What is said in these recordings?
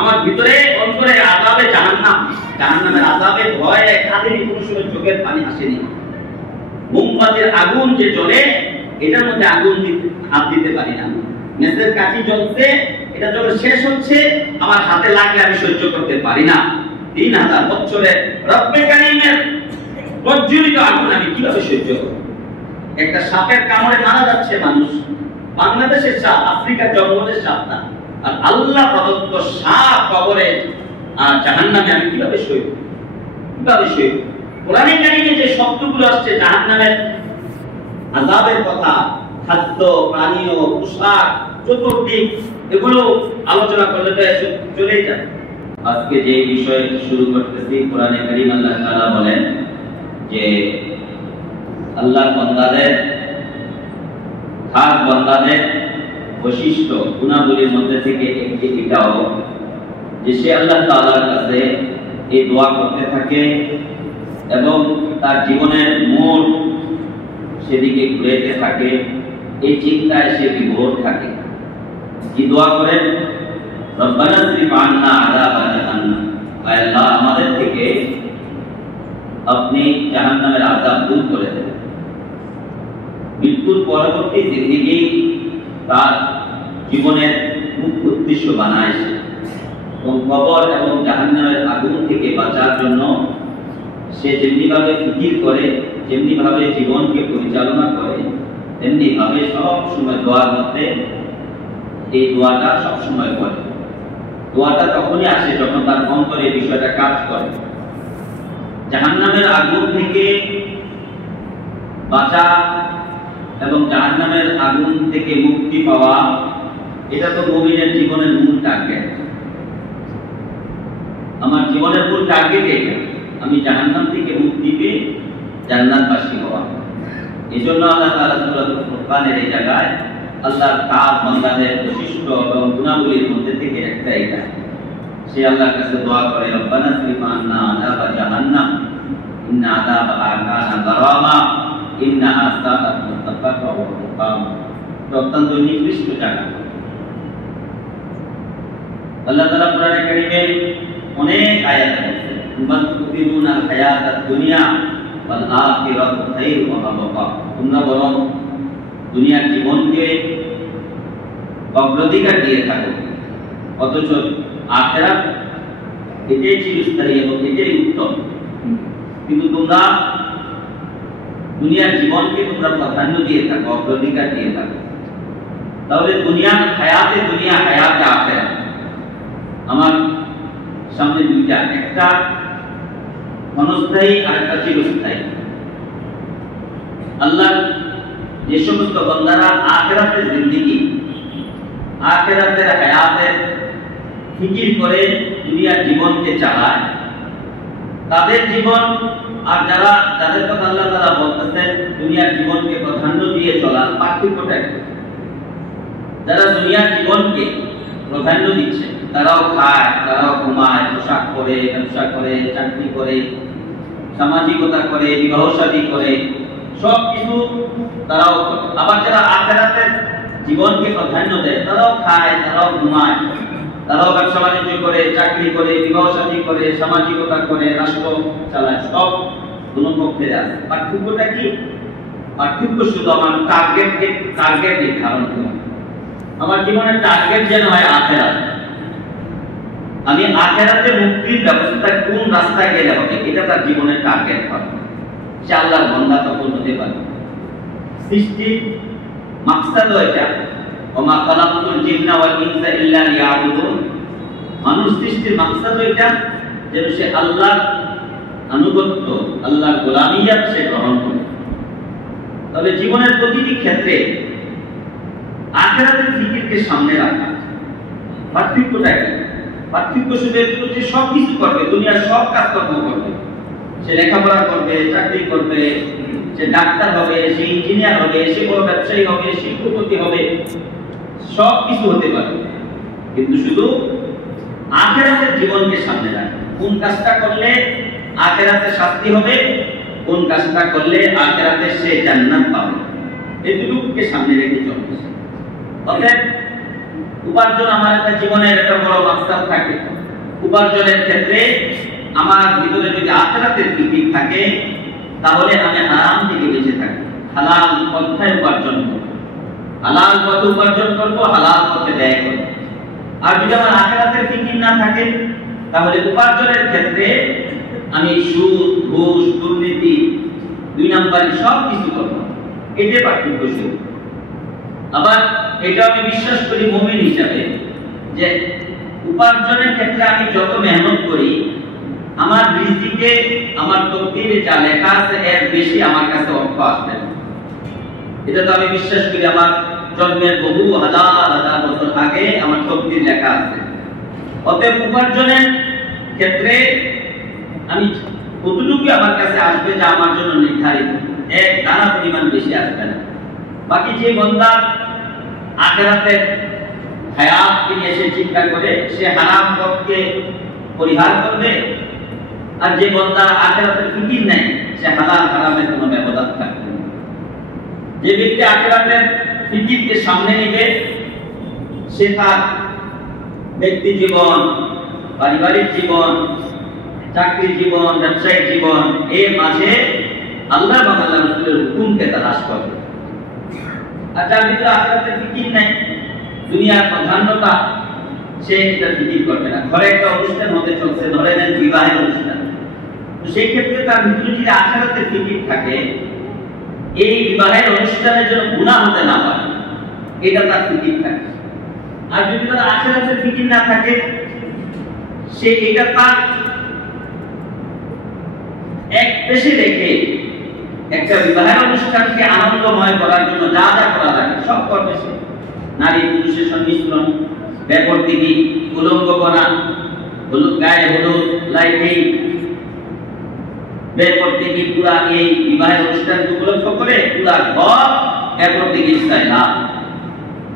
আমার ভিতরে অন্তরে আযাবে জাহান্নামের আযাবে ভয়ে কাঁদেনি, কোনো সময় চোখের পানি আসেনি। মোমবাতির আগুন যে জ্বলে, এটার মধ্যে আগুন হাত দিতে পারি না। মেসের কাঠি জ্বলছে, এটা যখন শেষ হচ্ছে আমার হাতে লাগলে আমি সহ্য করতে পারি না। 3000 বছরে রব্বে কারীমের প্রজ্বলিত আগুন আমি কিভাবে সহ্য করব? একটা সাপের কামড়ে মারা যাচ্ছে মানুষ, বাংলাদেশের সাপ, আফ্রিকার জঙ্গলের সাপ না, আর আল্লাহ প্রদত্ত সাপ কবরে আর জাহান্নামে আমি কিভাবে সইব? কোরআনে কারিমে যে শব্দগুলো আসছে জাহান্নামের আযাবের কথা, খাদ্য, পানীয়, পোশাক, চতুর্দিক, এগুলো আলোচনা করলে তো চলেই যায়। আজকে যে বিষয় শুরু করতেছি, কোরআনে কারিম আল্লাহ তাআলা বলেন যে আল্লাহর বান্দাদের, খাস বান্দাদের বৈশিষ্ট্য গুণাবলীর মধ্যে থেকে একটি এটাও যে সে আল্লাহ তাআলার কাছে এই দোয়া করতে থাকে এবং তার জীবনের মূল সেদিকে ঘুরেতে থাকে, এই চিন্তায় সে বিভোর থাকে। কি দোয়া করেন? রব্বানা সরিফ আন্না আযাবা জাহান্নাম, আয় আল্লাহ আমাদের থেকে আপনি জাহান্নামের আযাব দূর করে দেন। মৃত্যুর পরবর্তী জিন্দেগি তার জীবনের মুখ্য উদ্দেশ্য বানায় সে, এবং কবর এবং জাহান্নামের আগুন থেকে বাঁচার জন্য সে যেমনিভাবে ফিকির করে, যেমনিভাবে জীবনকে পরিচালনা করে, তেমনিভাবে সব সময় দোয়ার মধ্যে এই দোয়াটা সব সময় করে। দোয়াটা তখনই আসে যখন তার অন্তরে বিষয়টা কাজ করে। জাহান্নামের আগুন থেকে বাঁচা এবং জাহান্নামের আগুন থেকে মুক্তি পাওয়া, এটা তো মুমিনের জীবনের মূল টার্গেট। আমার জীবনের মূল টার্গেট এটা, আমি জাহান্নাম থেকে মুক্তি পেয়ে জান্নাতবাসী হওয়া। এজন্য আল্লাহ তাআলা সূরাতুল ফুরকানের এই জায়গায় আল্লাহর খাস বান্দাদের বৈশিষ্ট্য এবং গুণাবলীর মধ্যে থেকে একটা এটা, সে আল্লাহর কাছে দোয়া করে রব্বানা সরিফ আন্না আযাবা জাহান্নাম ইন্না আযাবাহা কানা গারামা ইন্নাহা সাআত মুস্তাকাররা ওয়া মুকামা। অত্যন্ত নিকৃষ্ট জায়গা। আল্লাহ তাআলা কোরআনে কারীমে অনেক আয়াত আছে, মান তুতিরুনাল হায়াতাদ দুনিয়া ওয়াল আখিরাতু খায়রু ওয়া আবকা। তোমরা বরং দুনিয়ার জীবনকে অগ্রাধিকার দিয়ে থাকো, অথচ আখিরাত এটাই চিরস্থায়ী এবং এটাই উত্তম। কিন্তু তোমরা দুনিয়ার জীবনকে তোমরা প্রাধান্য দিয়ে থাকো, অগ্রাধিকার দিয়ে থাকো। তাহলে দুনিয়ার হায়াতে দুনিয়া, হায়াতে আখিরাত। আমার সামনে দুইটা, একটা ক্ষণস্থায়ী আর একটা চিরস্থায়ী। আল্লাহ যে সমস্ত বান্দারা আখিরাতের জিন্দেগি, আখিরাতের হায়াতের ফিকির করে দুনিয়ার জীবনকে চালায়, তাদের জীবন আর যাদের কথা আল্লাহ তাআলা বলতেছেন দুনিয়ার জীবনকে প্রাধান্য দিয়ে চলার পার্থক্যটা কি? যারা দুনিয়ার জীবনকে প্রাধান্য দিচ্ছে, তারাও খায়, তারাও ঘুমায়, পোশাক পরে, ব্যবসা করে, চাকরি করে, সামাজিকতা করে, বিবাহ শাদী করে, সব কিছু তারাও করে। আবার যারা আখিরাতের জীবনকে প্রাধান্য দেয়, তারাও খায়, তারাও ঘুমায়, তারাও ব্যবসা বাণিজ্য করে, চাকরি করে, বিবাহ শাদী করে, সামাজিকতা করে, রাষ্ট্র চালায়, সব দুনো পক্ষের আছে। পার্থক্যটা কি? পার্থক্য শুধু আমার টার্গেট নির্ধারণ করা। আমার জীবনের টার্গেট যেন হয় আখিরাত। আমি আখিরাতে মুক্তির ব্যবস্থা কোন রাস্তায় গেলে হবে, এটা তার জীবনের টার্গেট হবে। সে আল্লাহর বান্দা তখন হতে পারবে। সৃষ্টির মাকসাদ এটা, ওমা খালাকতুল জিন্না ওয়াল ইনসা ইল্লা লিয়াবুদুন। মানুষ সৃষ্টির মাকসাদ এটা যেন সে আল্লাহর আনুগত্য, আল্লাহর গোলামিয়াত সে গ্রহণ করে। তবে জীবনের প্রতিটি ক্ষেত্রে আখিরাতের ফিকিরকে সামনে রাখা। পার্থক্যটা কি? পার্থক্য শুধু একটু যে সব কিছু করবে, দুনিয়ার সব কাজকর্ম করবে, সে লেখাপড়া করবে, চাকরি করবে, সে ডাক্তার হবে, সে ইঞ্জিনিয়ার হবে, সে বড় ব্যবসায়ী হবে, শিল্পপতি হবে, সব কিছু হতে পারে, কিন্তু শুধু আখিরাতের জীবনকে সামনে রাখে। কোন কাজটা করলে আখিরাতে শাস্তি হবে, কোন কাজটা করলে আখিরাতে সে জান্নাত পাবে, এই দুটোকে সামনে রেখে চলবে। অতএব উপার্জন আমার একটা জীবনের একটা বড় মাকসাদ থাকে। উপার্জনের ক্ষেত্রে আমার ভিতরে যদি আখিরাতের ফিকির থাকে, তাহলে আমি হারাম থেকে বেঁচে থাকি, হালাল পথে উপার্জন করব, হালাল পথে উপার্জন করব, হালাল পথে ব্যয় করব। আর যদি আমার আখিরাতের ফিকির না থাকে, তাহলে উপার্জনের ক্ষেত্রে আমি সুদ, ঘুষ, দুর্নীতি, দুই নম্বরই সব কিছু করব। এটাই পার্থক্য শুধু। আবার এটা আমি বিশ্বাস করি মুমিন হিসাবে যে উপার্জনের ক্ষেত্রে আমি যত মেহনত করি, আমার রিজিকে, আমার তকদিরে যা লেখা আছে এর বেশি আমার কাছে অর্থ আসবে না। এটা তো আমি বিশ্বাস করি, আমার জন্মের বহু হাজার হাজার বছর আগে আমার তকদির লেখা আছে। অতএব উপার্জনের ক্ষেত্রে আমি কতটুকু আমার কাছে আসবে যা আমার জন্য নির্ধারিত, এক দানা পরিমাণ বেশি আসবে না। বাকি যে বান্দা আখিরাতের হায়াতকে নিয়ে সে চিন্তা করে, সে হারাম পথকে পরিহার করবে। আর যে বান্দা আখিরাতের ফিকির নাই, সে হালাল হারামের কোনো ব্যবধান থাকবে না। যে ব্যক্তি আখিরাতের ফিকিরকে সামনে নিবে, সে তার ব্যক্তি জীবন, পারিবারিক জীবন, চাকরি জীবন, ব্যবসায়িক জীবন, এর মাঝে আল্লাহ এবং আল্লাহর রাসূলের হুকুমকে তালাশ করবে। আর যার ভিতরে আখিরাতের ফিকির নাই, দুনিয়ার প্রাধান্যতা, সে এটা ফিকির করবে না। ঘরে একটা অনুষ্ঠান হতে চলছে, ধরে নেন বিবাহের অনুষ্ঠান, তো সেই ক্ষেত্রে তার ভিতরে যদি আখিরাতের ফিকির থাকে, এই বিবাহের অনুষ্ঠানের জন্য গুনাহ হতে না পারে, এটা তার ফিকির থাকে। আর যদি তার আখিরাতের ফিকির না থাকে, সে এটা তার এক পেশে রেখে একটা বিবাহের অনুষ্ঠানকে আনন্দময় করার জন্য যা যা করা লাগে সব করবে সে। নারী পুরুষের সংমিশ্রণ, ব্যাপারদিকে উলঙ্গ করা, হলুদ গায়ে হলুদ, লাইটিং, ব্যাপারদিকে পুরা এই বিবাহের অনুষ্ঠানকে উপলক্ষ করে পুরা ঘর ব্যাপারদিকে স্টাইলা,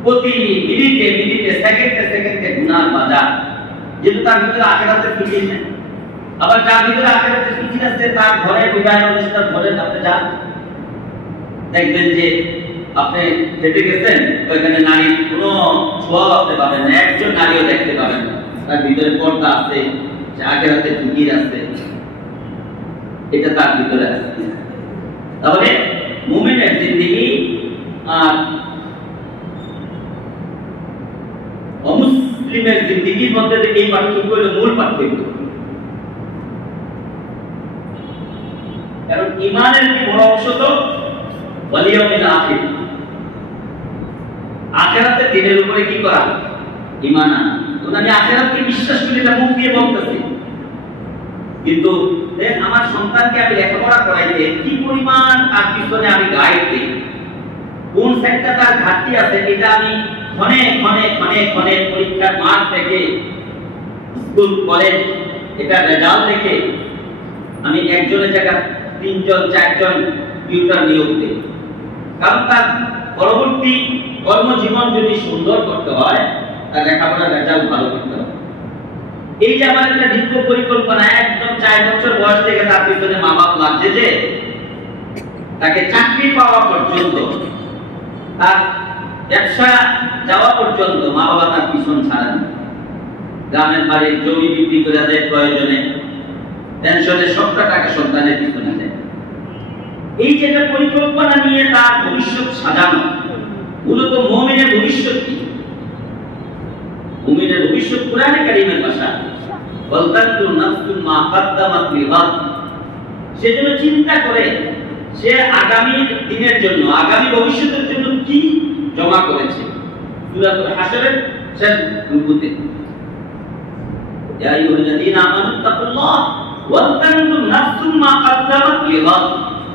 প্রতি মিনিটে মিনিটে, সেকেন্ডে সেকেন্ডে গুনার বাজার, যেহেতু তার ভিতরে আখিরাতের ফিকির নেই। আবার যার ভিতরে আখিরাতের ফিকির আছে, তার ঘরে বিবাহের অনুষ্ঠান ধরেন আপনি যান, দেখবেন যে আপনি হেঁটে গেছেন, ওইখানে নারী কোনো ছোঁয়া আপনি পাবেন না, একজন নারীও দেখতে পাবেন না। তার ভিতরে পর্দা আছে, আখিরাতের ফিকির আছে, এটা তার ভিতরে আছে। তাহলে মুমিনের জিন্দেগি আর অমুসলিমের জিন্দেগির মধ্যে এই পার্থক্য হলো মূল পার্থক্য। কারণ ঈমানের কি বড় অংশ তো ওয়াল ইয়াউমিল আখির, আখিরাতের দিনের উপরে কি করা, ঈমান আনা। তো আমি আখিরাতকে বিশ্বাস করি, এটা মুখ দিয়ে বলতেছি, কিন্তু আমার সন্তানকে আমি লেখাপড়া করাইতে কি পরিমাণ তার পিছনে আমি গাইড দিই, কোন সেক্টরে তার ঘাটতি আছে, এটা আমি ক্ষণে ক্ষণে ক্ষণে ক্ষণে পরীক্ষার মাঠ থেকে, স্কুল কলেজ, এটা রেজাল্ট দেখে আমি একজনের জায়গা 3 জন 4 জন টিউটর নিয়োগ দিই। কারণ তার পরবর্তী কর্মজীবন যদি সুন্দর করতে হয়, তার লেখাপড়ার রেজাল্ট ভালো করতে হবে। এই যে আমার একটা দীর্ঘ পরিকল্পনা, একদম 4 বছর বয়স থেকে তার পিছনে মা বাপ লাগছে যে তাকে চাকরি পাওয়া পর্যন্ত, তার ব্যবসা যাওয়া পর্যন্ত মা বাবা তার পিছন ছাড়েন। গ্রামের বাড়ির জমি বিক্রি করে দেয় প্রয়োজনে, পেনশনের সবটা টাকা সন্তানের পিছনে দেয়। এই যে একটা পরিকল্পনা নিয়ে তার ভবিষ্যৎ সাজানো, মূলত মুমিনের ভবিষ্যৎ কি? মুমিনের ভবিষ্যৎ কোরআনে কারীমের ভাষা, ওয়ালতাকু নাফসুম মা কদ্দামাত লিগাদ। সেজন্য চিন্তা করে সে আগামী দিনের জন্য, আগামী ভবিষ্যতের জন্য কি জমা করেছে। সূরাতুল হাশরের শেষ রুকুতে, ইয়া আইয়ুহাল্লাযীনা আমানু তাকুল্লাহ ওয়ালতাকু নাফসুম মা কদ্দামাত লিগাদ।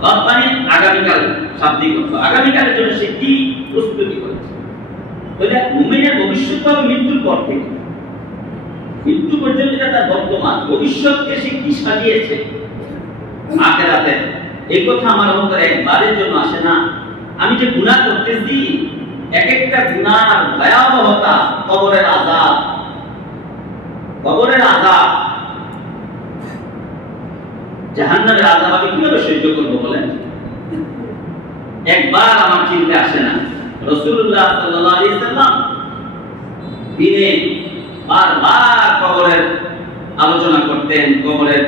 গাদ মানে আগামীকাল, শাব্দিক অর্থ, আগামীকালের জন্য সে কি প্রস্তুতি করেছে। তাহলে মুমিনের ভবিষ্যৎ হবে মৃত্যুর পর থেকে, মৃত্যু পর্যন্ত এটা তার বর্তমান। ভবিষ্যৎকে সে কি সাজিয়েছে আখিরাতে, এই কথা আমার অন্তরে একবারের জন্য আসে না। আমি যে গুনাহ করতেছি, এক একটা গুনার ভয়াবহতা, কবরের আযাব, কবরের আযাব, জাহান্নামের আযাব আমি কিভাবে সহ্য করব বলেন? একবার আমার চিন্তা আসে না। রাসূলুল্লাহ সাল্লাল্লাহু আলাইহি সাল্লাম দিনে বারবার কবরের আলোচনা করতেন, কবরের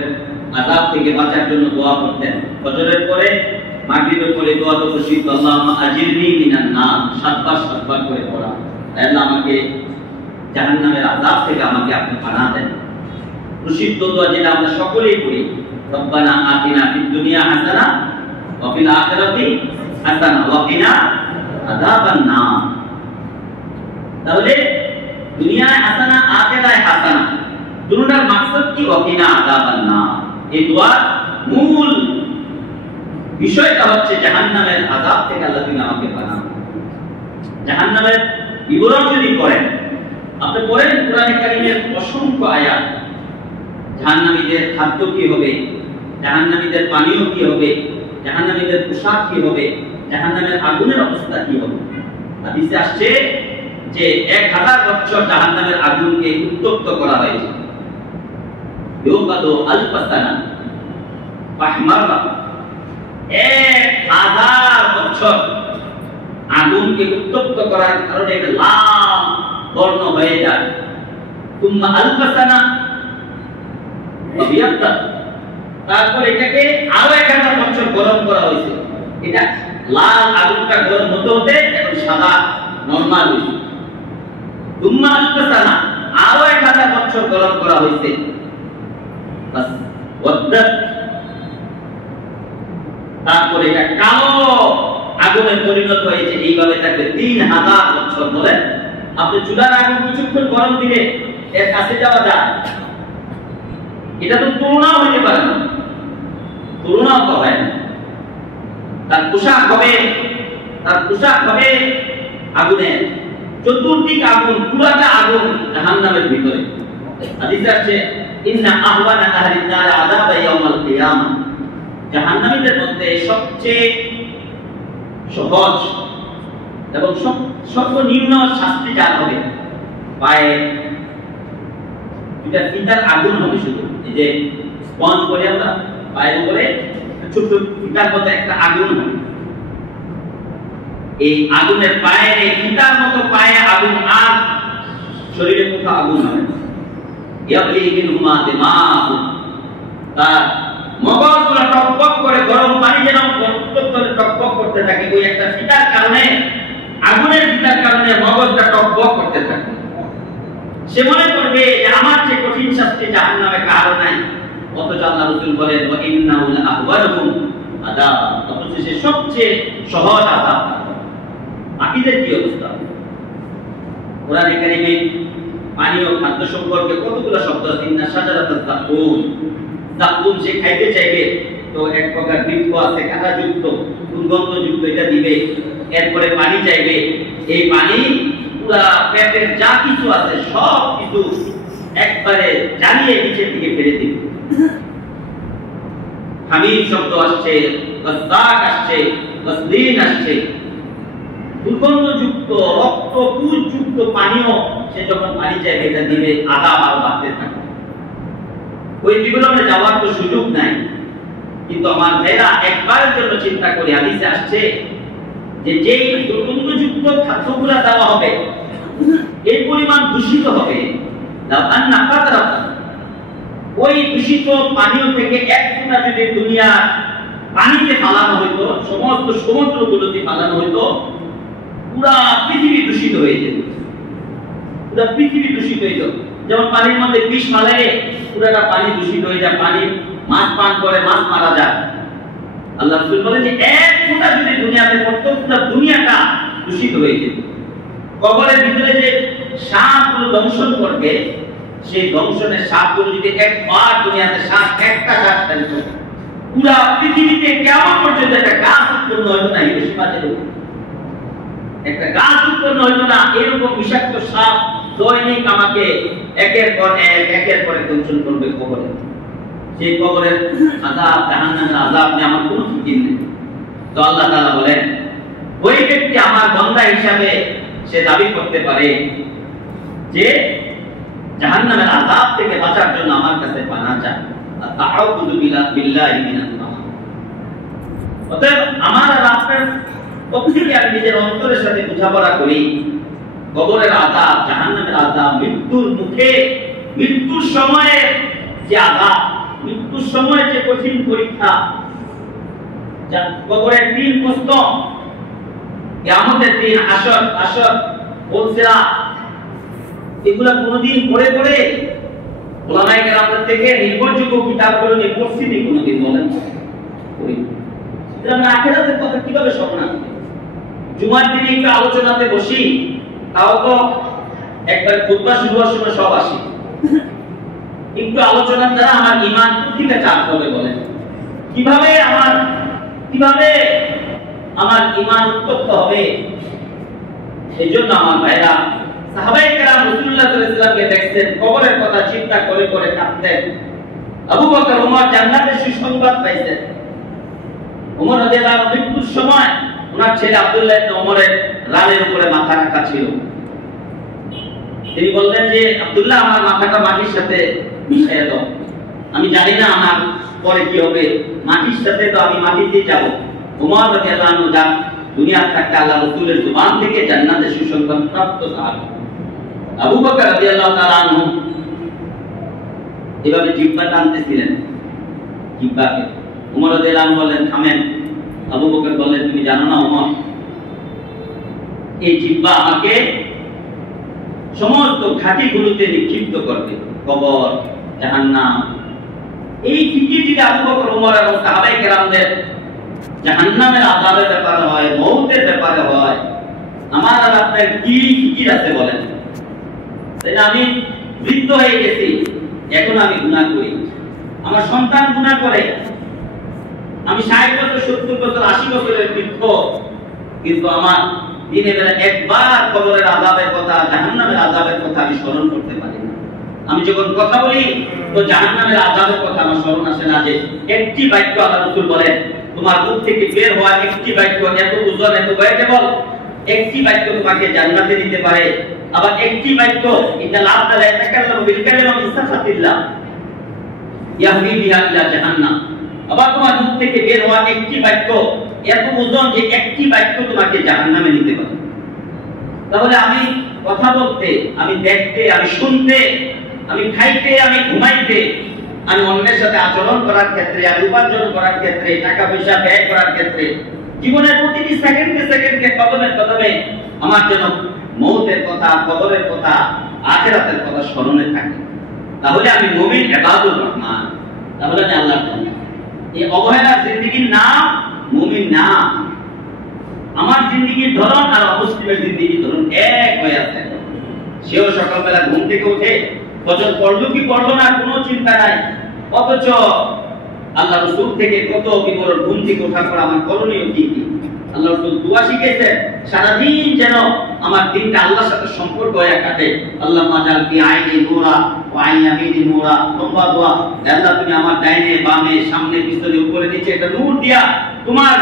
আযাব থেকে বাঁচার জন্য দোয়া করতেন। ফজরের পরে মাগরিবের পরে দোয়া তো প্রসিদ্ধ, আল্লাহুম্মা আজিরনি মিনান নার, 7 বার করে পড়া। আল্লাহ আমাকে জাহান্নামের আযাব থেকে আমাকে আপনি পানা দেন। প্রসিদ্ধ দোয়া যেটা আমরা সকলেই পড়ি, রব্বানা আতিনা ফিদ দুনিয়া হাসানা ওয়া ফিল আখিরাতি হাসানা ওয়া কিনা আযাবান নার। তাহলে দুনিয়ায় হাসানা, আখিরায় হাসানা, দুটোটার মাকসাদ কি? ওয়া কিনা আযাবান নার। এই দোয়ার মূল বিষয়টা হচ্ছে জাহান্নামের আযাব থেকে আল্লাহ তুমি আমাকে বাঁচাও। জাহান্নামের বিবরণ যদি পড়েন, আপনি পড়েন কোরআনে কারীমের অসংখ্য আয়াত, জাহান্নামীদের খাদ্য কি হবে, জাহান্নামীদের পানীয় কি হবে, জাহান্নামীদের পোশাক কি হবে, জাহান্নামের আগুনের অবস্থা কি হবে। হাদিসে আসছে যে 1000 বছর জাহান্নামের আগুনকে উত্তপ্ত করা হয়েছে। ইউকাদু আলফাসানা ফাহমারা, 1000 বছর আগুনকে উত্তপ্ত করার কারণে এটা লাল বর্ণ হয়ে যায়। তুম্মা আলফাসানা বিয়াত্তা, তারপর এটাকে আরো 1000 বছর গরম করা হয়েছে। এটা লাল আগুনটা গরম হতে হতে এখন সাদা নরমাল হয়েছে। তুম্মা আলফাসানা, আরো 1000 বছর গরম করা হয়েছে। বাস ওয়াদ্দাত, তারপরে এটা কালো আগুনে পরিণত হয়েছে। এইভাবে থাকবে 3000 বছর। বলে আপনি চুলার আগুন কিছুক্ষণ গরম দিলে এর কাছে যাওয়া যায়? এটা তো তুলনাও হতে পারে না, তুলনাও তো হয় না। তার পোশাক হবে আগুনের, চতুর্দিক আগুন, পুরাটা আগুন জাহান্নামের ভিতরে। হাদিসে আছে ইন্না আহওয়ানা আহলিন নার আযাবা ইয়াউমাল কিয়ামাহ, জাহান্নামীদের মধ্যে সবচেয়ে সহজ এবং সর্বনিম্ন শাস্তি যার হবে, পায়ে এটা ফিতার আগুন হবে। শুধু এই যে স্পঞ্জ বলে আমরা, পায়ের উপরে ছোট ফিতার মতো একটা আগুন হবে। এই আগুনের পায়ে, এই ফিতার মতো পায়ে আগুন, আর শরীরে কোথাও আগুন হবে। ইয়াবলি মিনহুমা দিমাগু, তার মগজগুলো টকবক করে, গরম পানি যেন উত্তপ্তরে টকবক করতে থাকে। ওই একটা ফিতার কারণে, আগুনের ফিতার কারণে মগজটা টকবক করতে থাকে। সে মনে করবে যে আমার চেয়ে কঠিন শাস্তি জাহান্নামে কারো নাই। অথচ আল্লাহ রাসূল বলেন ওয়া ইন্নাহু লাআহওয়ানুহুম আযাব, অথচ সে সবচেয়ে সহজ আযাব। বাকিদের কি অবস্থা? কোরআনে কারীমে পানীয় খাদ্য সম্পর্কে কতগুলো শব্দ আছে। ইন্না শাজারাতাজ যাকুম, যাকুম সে খাইতে চাইবে তো এক প্রকার বৃক্ষ আছে কাঁটাযুক্ত, দুর্গন্ধযুক্ত, এটা দিবে। এরপরে পানি চাইবে, এই পানি পুরা পেটের যা কিছু আছে সব কিছু একবারে জ্বালিয়ে নিচের দিকে ফেলে দিবে। হামিম শব্দ আসছে, গসাক আসছে, গসলিন আসছে, দুর্গন্ধযুক্ত রক্তপুঞ্জযুক্ত পানীয় সে যখন পানি চাইবে এটা দিবে, আযাব আরো বাড়তে থাকে। ওই বিবরণে যাওয়ার তো সুযোগ নাই। কিন্তু আমার ভাইরা একবারের জন্য চিন্তা করি, হাদিসে আসছে যে যেই দুর্গন্ধযুক্ত খাদ্যগুলো দেওয়া হবে এই পরিমাণ দূষিত হবে, ওই দূষিত পানীয় থেকে এক ফোঁটা যদি দুনিয়া পানিতে ফালানো হইতো, সমস্ত সমুদ্রগুলোতে ফালানো হইতো, পুরা পৃথিবী দূষিত হয়ে যেত। পুরা পৃথিবী দূষিত হয়ে যেত। যেমন পানির মধ্যে বিষ মারলে পুরাটা পানি দূষিত হয়ে যায়, পানি মাছ পান করে মাছ মারা যায়। আল্লাহ রাসূল বলেন যে এক ফোঁটা যদি দুনিয়াতে পড়তো পুরো দুনিয়াটা দূষিত হয়ে যেত। কবরের ভিতরে যে সাপগুলো দংশন করবে, সেই দংশনের সাপগুলো যদি একবার দুনিয়াতে সাপ একটা সাপ ফেলতো, পুরো পৃথিবীতে কেমন পর্যন্ত একটা গাছ উৎপন্ন হতো না। হিরোশিমাতে একটা গাছ উৎপন্ন হতো না। এরকম বিষাক্ত সাপ দৈনিক আমাকে একের পর এক দংশন করবে কবরে। সেই কবরের আযাব, জাহান্নামের আযাব নিয়ে আমার কোনো ফিকির নেই। তো আল্লাহ তাআলা বলেন ওই ব্যক্তি আমার বান্দা হিসাবে সে দাবি করতে পারে যে জাহান্নামের আযাব থেকে বাঁচার জন্য আমার কাছে পানা চায়। আর তাআউযু বিল্লাহি মিনান নার। অতএব আমার আর আপনার প্রত্যেকে আমি নিজের অন্তরের সাথে বোঝাপড়া করি কবরের আযাব, জাহান্নামের আযাব, মৃত্যুর মুখে, মৃত্যুর সময়ে যে আযাব, মৃত্যুর সময়ে যে কঠিন পরীক্ষা, কবরের দিন প্রশ্ন, কিয়ামতের দিন হাসর বলছিলা, এগুলা কোনদিন পড়ে ওলামায়ে কেরামদের থেকে নির্ভরযোগ্য কিতাবগুলো নিয়ে পড়ছিনি কোনদিন বলেন? আমরা আখিরাতের কথা কিভাবে স্মরণ আসবে? জুমার দিনে একটু আলোচনাতে বসি, তাও তো একবার খুতবা শুরু হওয়ার সময় সব আসি। একটু আলোচনার দ্বারা আমার ঈমান কোথেকে চাপ হবে বলেন? কিভাবে আমার ঈমান উত্তপ্ত হবে? এই জন্য আমার ভাইরা, সাহাবায়ে কেরাম রাসূলুল্লাহ সাল্লাল্লাহু আলাইহি ওয়াসাল্লামকে দেখছেন কবরের কথা চিন্তা করে কাঁদতেন। আবু বকর ওমর জান্নাতের সুসংবাদ পাইছেন। ওমর রাদিয়াল্লাহু আনহু মৃত্যুর সময় ওনার ছেলে আব্দুল্লাহ ইবনে ওমরের রানের উপরে মাথা রাখা ছিল। তিনি বললেন যে, আব্দুল্লাহ, আমার মাথাটা মাটির সাথে মিশিয়ে দাও, আমি জানি না আমার পরে কি হবে, মাটির সাথে তো আমি মাটিতে যাব। ওমর রাদিয়াল্লাহু আনহু যা দুনিয়া থাকতে আল্লাহ রাসূলের জবান থেকে জান্নাতের সুসংবাদ প্রাপ্ত সাহাবী। আবু বকর রাদিয়াল্লাহু তাআলা আনহু এভাবে জিহ্বা টানতেছিলেন, জিহ্বাকে। ওমর রাদিয়াল্লাহু আনহু বললেন, থামেন। আবু বকর বললেন, তুমি জানো না ওমর, এই জিহ্বা আমাকে সমস্ত ঘাটিগুলোতে নিক্ষিপ্ত করবে, কবর, জাহান্নাম। এই ফিকির যদি আবু বকর, ওমর এবং সাহাবায়ে কেরামদের জাহান্নামের আযাবের ব্যাপারে হয়, মওতের ব্যাপারে হয়, আমার আর আপনার কি ফিকির আছে বলেন? তাই না? আমি বৃদ্ধ হয়ে গেছি, এখন আমি গুনাহ করি, আমার সন্তান গুনাহ করে, আমি 60 বছর, 70 বছর, 80 বছরের বৃদ্ধ, কিন্তু আমার দিনের বেলা একবার কবরের আযাবের কথা, জাহান্নামের আযাবের কথা আমি স্মরণ করতে পারি না। আমি যখন কথা বলি তো জাহান্নামের আযাবের কথা আমার স্মরণ আসে না। যে একটি বাক্য আল্লাহ রাসূল বলেন, তোমার মুখ থেকে বের হওয়া একটি বাক্য এত ওজন, এত ওয়েটেবল, একটি বাক্য তোমাকে জান্নাতে নিতে পারে। আবার একটি বাক্য, ইন্নাল আবদা লা ইয়াতাকাল্লামু বিল কালিমাতি ইস্তাগফিরুল্লাহ ইয়াহদি বিহা ইলা জাহান্নাম। আবার তোমার মুখ থেকে বের হওয়া একটি বাক্য এত ওজন যে একটি বাক্য তোমাকে জাহান্নামে নিতে পারে। তাহলে আমি কথা বলতে, আমি দেখতে, আমি শুনতে, আমি খাইতে, আমি ঘুমাইতে, আমি অন্যের সাথে আচরণ করার ক্ষেত্রে, আমি উপার্জন করার ক্ষেত্রে, টাকা পয়সা ব্যয় করার ক্ষেত্রে, জীবনের প্রতিটি সেকেন্ডে কদমে আমার যেন মওতের কথা, কবরের কথা, আখিরাতের কথা স্মরণে থাকে। তাহলে আমি মুমিন, ইবাদুর রহমান, তাহলে আমি আল্লাহর বান্দা। এই অবহেলার জিন্দেগির নাম মুমিন না। আমার জিন্দেগির ধরন আর অমুসলিমের জিন্দেগির ধরন এক হয়ে আছে। সেও সকালবেলা ঘুম থেকে উঠে ফজর পড়লো কি পড়লো না কোনো চিন্তা নাই, অথচ আল্লাহ রাসূল থেকে কত বিবরণ, ঘুম থেকে ওঠার পর আমার করণীয় কি কি, আল্লাহ রাসূল দোয়া শিখিয়েছেন, সারাদিন যেন আমার দিনটা আল্লাহর সাথে সম্পর্ক হয়ে কাটে। আল্লাহুম্মা জাল ফি আইনি নূরা ওয়া আইনি ইয়ামিনি নূরা। লম্বা দোয়া, আল্লাহ তুমি আমার ডাইনে বামে সামনে পিছনে উপরে নিচে একটা নূর দিয়া, তোমার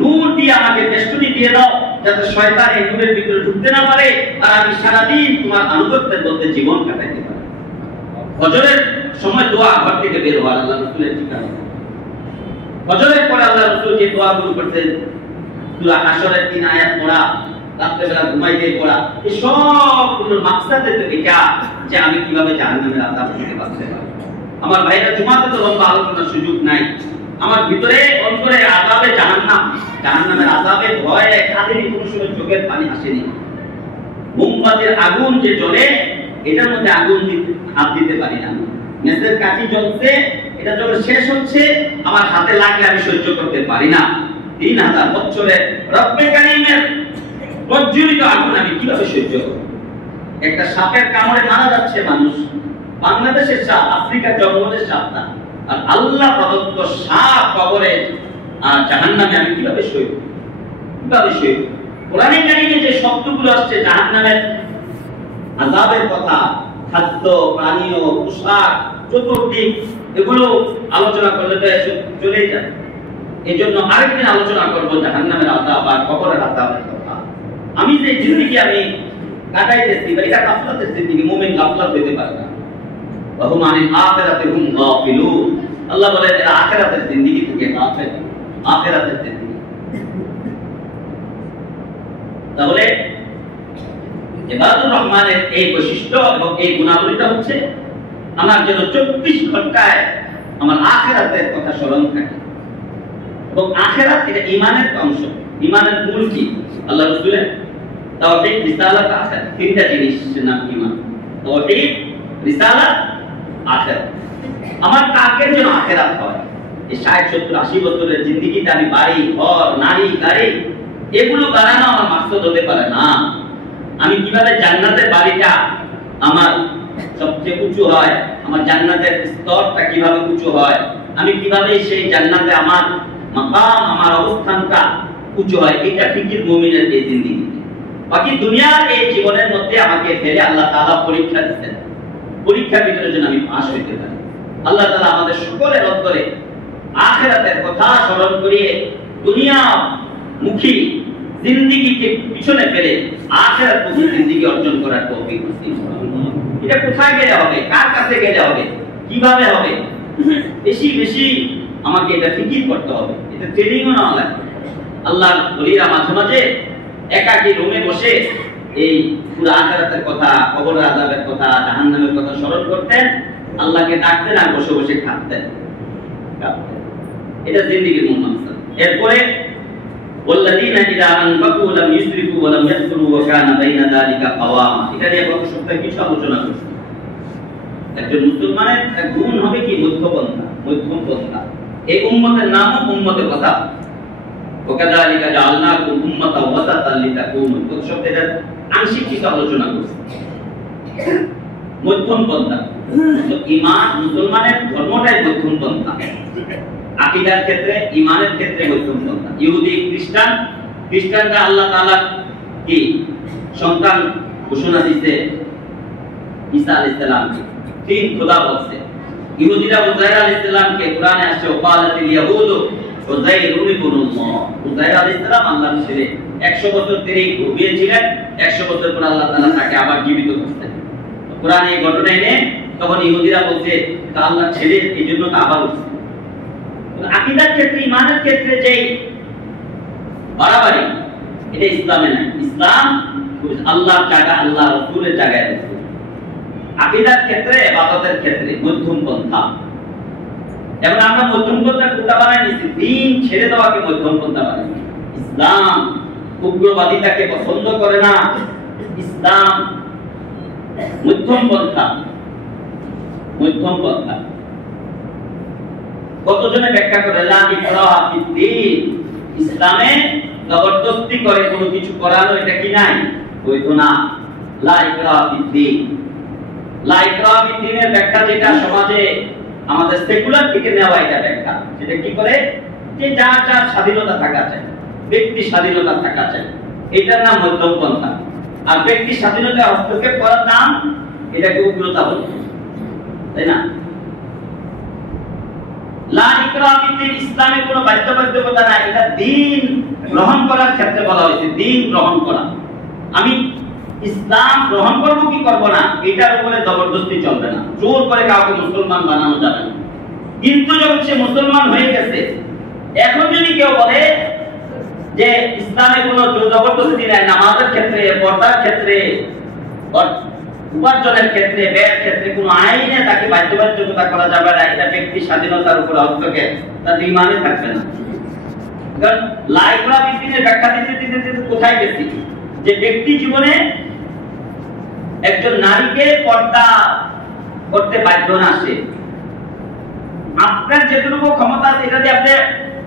নূর দিয়ে আমাকে বেষ্টনী দিয়ে দাও, যাতে শয়তান এই নূরের ভিতরে ঢুকতে না পারে, আর আমি সারাদিন তোমার আনুগত্যের মধ্যে জীবন কাটাইতে পারি। ফজরের সময় দোয়া, ঘর থেকে বের হওয়ার আল্লাহ রাসূলের ঠিকানা। ফজরের পরে আল্লাহ রাসূল যে দোয়াগুলো করতেন, সূরা হাশরের 3 আয়াত পড়া, রাত্রেবেলা ঘুমাইতে পড়া, এই সবগুলোর মাকসাদ এটা যে আমি কিভাবে জাহান্নামের আযাব থেকে বাঁচতে পারি। আমার ভাইরা, জুমাতে তো লম্বা আলোচনার সুযোগ নাই। আমার ভিতরে অন্তরে আযাবে জাহান্নাম, জাহান্নামের আযাবে ভয়ে কাঁদেনি, কোনো সময় চোখের পানি আসেনি। মোমবাতির আগুন যে জ্বলে, এটার মধ্যে আগুন হাত দিতে পারি না। মেসের কাঠি জ্বলছে, এটা যখন শেষ হচ্ছে আমার হাতে লাগলে আমি সহ্য করতে পারি না। 3000 বছরের রব্বে কারীমের প্রজ্বলিত আগুন আমি কিভাবে সহ্য করব? একটা সাপের কামড়ে মারা যাচ্ছে মানুষ, বাংলাদেশের সাপ, আফ্রিকার জঙ্গলের সাপ না, আর আল্লাহ প্রদত্ত সাপ কবরে আর জাহান্নামে আমি কিভাবে সইব? কিভাবে সইব? কোরআনে কারিমে যে শব্দগুলো আসছে জাহান্নামের আযাবের কথা, খাদ্য, পানীয়, পোশাক, চতুর্দিক, এগুলো আলোচনা করলে তো চলেই যায়। এই জন্য আরেকদিন আলোচনা করবো জাহান্নামের আযাব আর কবরের আযাবের কথা। আমি যে জিন্দেগি আমি কাটাইতেছি, এটা গাফলাতের জিন্দেগি, মুমিন গাফলাত হইতে পারে না। ওয়াহুম আনিল আখিরাতি হুম গাফিলুন। আল্লাহ বলেন এরা আখিরাতের জিন্দেগি থেকে গাফিল, আখিরাতের জিন্দেগি। তাহলে ইবাদুর রহমানের এই বৈশিষ্ট্য এবং এই গুণাবলীটা হচ্ছে আমার যেন 24 ঘন্টায় আমার আখিরাতের কথা স্মরণ থাকে। এবং আখিরাত এটা ঈমানের অংশ। ঈমানের মূল কি? আল্লাহ রাসূলের তাওহীদ, রিসালাত, আখিরাত, তিনটা জিনিসের নাম ঈমান। তাওহীদ, রিসালাত, আখিরাত। আমার টার্গেট যেন আখিরাত হয়। এই 60, 70, 80 বছরের জিন্দেগিতে আমি বাড়ি, ঘর, নারী, গাড়ি এগুলো বানানো আমার মাকসাদ হতে পারে না। আমি কিভাবে জান্নাতের বাড়িটা আমার সবচেয়ে উঁচু হয়, আমার জান্নাতের স্তরটা কিভাবে উঁচু হয়, আমি কিভাবে সেই জান্নাতে আমার মাকাম, আমার অবস্থানটা উঁচু হয়, এটা ফিকির মুমিনের এই জিন্দেগি। বাকি দুনিয়ার এই জীবনের মধ্যে আমাকে ফেলে আল্লাহ তাআলা পরীক্ষা দিচ্ছেন। পরীক্ষার ভিতরে যেন আমি পাস হইতে পারি। আল্লাহ তাআলা আমাদের সকলের অন্তরে আখিরাতের কথা স্মরণ করিয়ে দুনিয়া মুখী জিন্দেগিকে পিছনে ফেলে আখিরাতমুখী জিন্দেগি অর্জন করার তৌফিক নসিব করুন। এটা কোথায় গেলে হবে, কার কাছে গেলে হবে, কিভাবে হবে, বেশি বেশি আমাকে এটা ফিকির করতে হবে। এটা ট্রেনিংও না লাগবে। আল্লাহর ওলিরা মাঝে মাঝে একাকী রুমে বসে এই পুরো আখিরাতের কথা, কবরের আযাবের কথা, জাহান্নামের কথা স্মরণ করতেন, আল্লাহকে ডাকতেন আর বসে বসে কাঁদতেন। এটা জিন্দেগির মূল মাকসাদ। এরপরে والذين إذا أنفقوا لم يسرفوا ولم يقتروا وكان بين ذلك قواما। এটা নিয়ে গত সপ্তাহে কিছু আলোচনা করেছি। একজন মুসলমানের গুণ হবে কি? মধ্যপন্থা, মধ্যমপন্থা। এই উম্মতের নামও উম্মতে ওয়াসাত। وكذلك جعلناكم أمة وسطا لتكونوا। গত সপ্তাহে এটা আংশিক কিছু আলোচনা করেছি। মধ্যমপন্থা। তো ঈমান, মুসলমানের ধর্মটাই মধ্যমপন্থা। আকীদার ক্ষেত্রে, ঈমানের ক্ষেত্রে মধ্যমপন্থা। ইহুদি, খ্রিস্টানরা আল্লাহ তাআলা কি সন্তান ঘোষণা দিতে ঈসা আলাইহিস সালামকে তিন খোদা বলছে। ইহুদিরা উযাইর আলাইহিস সালামকে কোরআনে আসছে ওয়াকালাতিল ইয়াহুদু উযাইরুন ইবনুল্লাহ। উযাইর আলাইহিস সালাম আল্লাহর ছেলে। 100 বছর তিনি ঘুমিয়েছিলেন, 100 বছর পর আল্লাহ তাআলা তাকে আবার জীবিত করলেন। কোরআনে এই ঘটনা এনে তখন ইহুদিরা বলছে তা আল্লাহর ছেলে, এইজন্য তা আবার উঠছে। আকীদার ক্ষেত্রে, ঈমানের ক্ষেত্রে যে বাড়াবাড়ি, এটা ইসলামে নাই। ইসলাম আল্লাহর জায়গা, আল্লাহ রাসূলের জায়গায় রাখছে। আকীদার ক্ষেত্রে, ইবাদতের ক্ষেত্রে মধ্যমপন্থা। এবং আমরা মধ্যমপন্থা কোনটা বানাই নিছি? দ্বীন ছেড়ে দেওয়াকে মধ্যমপন্থা বানাই। ইসলাম উগ্রবাদিতাকে পছন্দ করে না। ইসলাম মধ্যমপন্থা, মধ্যমপন্থা। কতজনে ব্যাখ্যা করে লা ইকরাহা ফিদ্দীন, ইসলামে জবরদস্তি করে কোনো কিছু করানো এটা কি নাই? বৈধ না। লা ইকরাহা ফিদ্দীন, লা ইকরাহা ফিদ্দীনের ব্যাখ্যা যেটা সমাজে আমাদের সেকুলার থেকে নেওয়া, এটা ব্যাখ্যা সেটা কি করে যে যার যার স্বাধীনতা থাকা চাই, ব্যক্তি স্বাধীনতা থাকা চাই, এটার নাম মধ্যমপন্থা। আর ব্যক্তি স্বাধীনতা হস্তক্ষেপ করার নাম এটাকে উগ্রতা বলে, তাই না? লা ইকরাহা ফিদ্দীন, ইসলামে কোনো বাধ্যবাধকতা নাই। এটা দ্বীন গ্রহণ করার ক্ষেত্রে বলা হয়েছে, দ্বীন গ্রহণ করা। আমি ইসলাম গ্রহণ করব কি করব না, এটার উপরে জবরদস্তি চলবে না। জোর করে কাউকে মুসলমান বানানো যাবে না। কিন্তু যখন সে মুসলমান হয়ে গেছে, এখন যদি কেউ বলে যে ইসলামে কোনো জবরদস্তি নাই, নামাজের ক্ষেত্রে, পর্দার ক্ষেত্রে, উপার্জনের ক্ষেত্রে, ব্যয়ের ক্ষেত্রে কোনো আইনে তাকে বাধ্যবাধকতা করা যাবে না, এটা ব্যক্তি স্বাধীনতার উপর হস্তক্ষেপ, তাতে ঈমানে থাকবে না। কারণ লা ইকরাহা ফিদ্দীনের ব্যাখ্যা দিতে কোথায় গেছি? যে ব্যক্তি জীবনে একজন নারীকে পর্দা করতে বাধ্য না সে। আপনার যেটুকু ক্ষমতা আছে এটা দিয়ে আপনি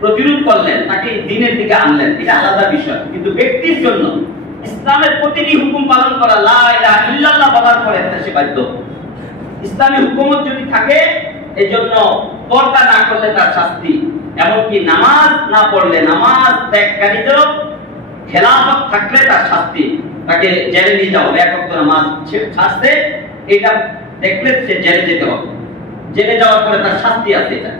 প্রতিরোধ করলেন, তাকে দ্বীনের দিকে আনলেন, এটা আলাদা বিষয়। কিন্তু ব্যক্তির জন্য ইসলামের প্রতিটি হুকুম পালন করা, লা ইলাহা ইল্লাল্লাহ বলার পরে সে বাধ্য। ইসলামী হুকুমত যদি থাকে, এজন্য পর্দা না করলে তার শাস্তি, এমনকি নামাজ না পড়লে, নামাজ ত্যাগকারীদেরও খেলাফত থাকলে তার শাস্তি, তাকে জেলে নিয়ে যাওয়া হবে। এক ওয়াক্ত নামাজ ছাড়ছে এটা দেখলে সে জেলে যেতে হবে, জেলে যাওয়ার পরে তার শাস্তি আছে। এটা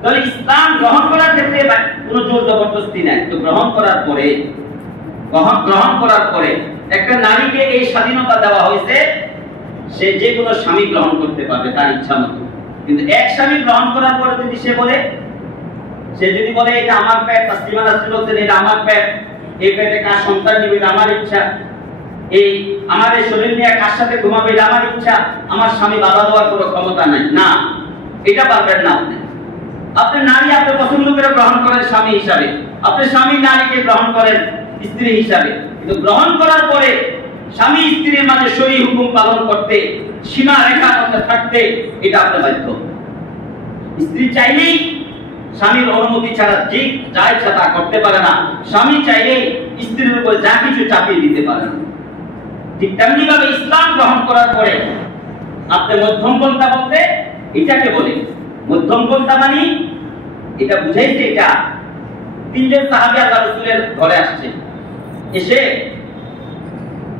তাহলে ইসলাম গ্রহণ করার ক্ষেত্রে কোনো জোর জবরদস্তি নাই। তো গ্রহণ করার পরে একটা নারীকে এই স্বাধীনতা দেওয়া হয়েছে, সে যে কোনো স্বামী গ্রহণ করতে পারবে তার ইচ্ছা মতো। কিন্তু এক স্বামী গ্রহণ করার পরে যদি সে যদি বলে এটা আমার পেট, তাসলিমা রাসূল বলতেন এটা আমার পেট, এই পেটে কার সন্তান নিবে এটা আমার ইচ্ছা, এই আমাদের শরীর নিয়ে কার সাথে ঘুমাবে এটা আমার ইচ্ছা, আমার স্বামী বাধা দেওয়ার কোনো ক্ষমতা নাই, না, এটা পারবেন না। আপনি নারী আপনি পছন্দ করে গ্রহণ করেন স্বামী হিসাবে, আপনি স্বামী নারীকে গ্রহণ করেন স্ত্রী হিসাবে, কিন্তু গ্রহণ করার পরে স্বামী স্ত্রীর মাঝে শরীর হুকুম পালন করতে, সীমা রেখা করতে থাকতে, এটা আপনি বাধ্য। স্ত্রী চাইলেই স্বামীর অনুমতি ছাড়া যে যা ইচ্ছা তা করতে পারে না, স্বামী চাইলেই স্ত্রীর উপর যা কিছু চাপিয়ে দিতে পারে না। ঠিক তেমনি ভাবে ইসলাম গ্রহণ করার পরে আপনি মধ্যম পন্থা বলতে এটাকে বলে। মধ্যম পন্থা মানে এটা বুঝাইছে, এটা তিনজন সাহাবী আল্লাহ রাসূলের ঘরে আসছে, এসে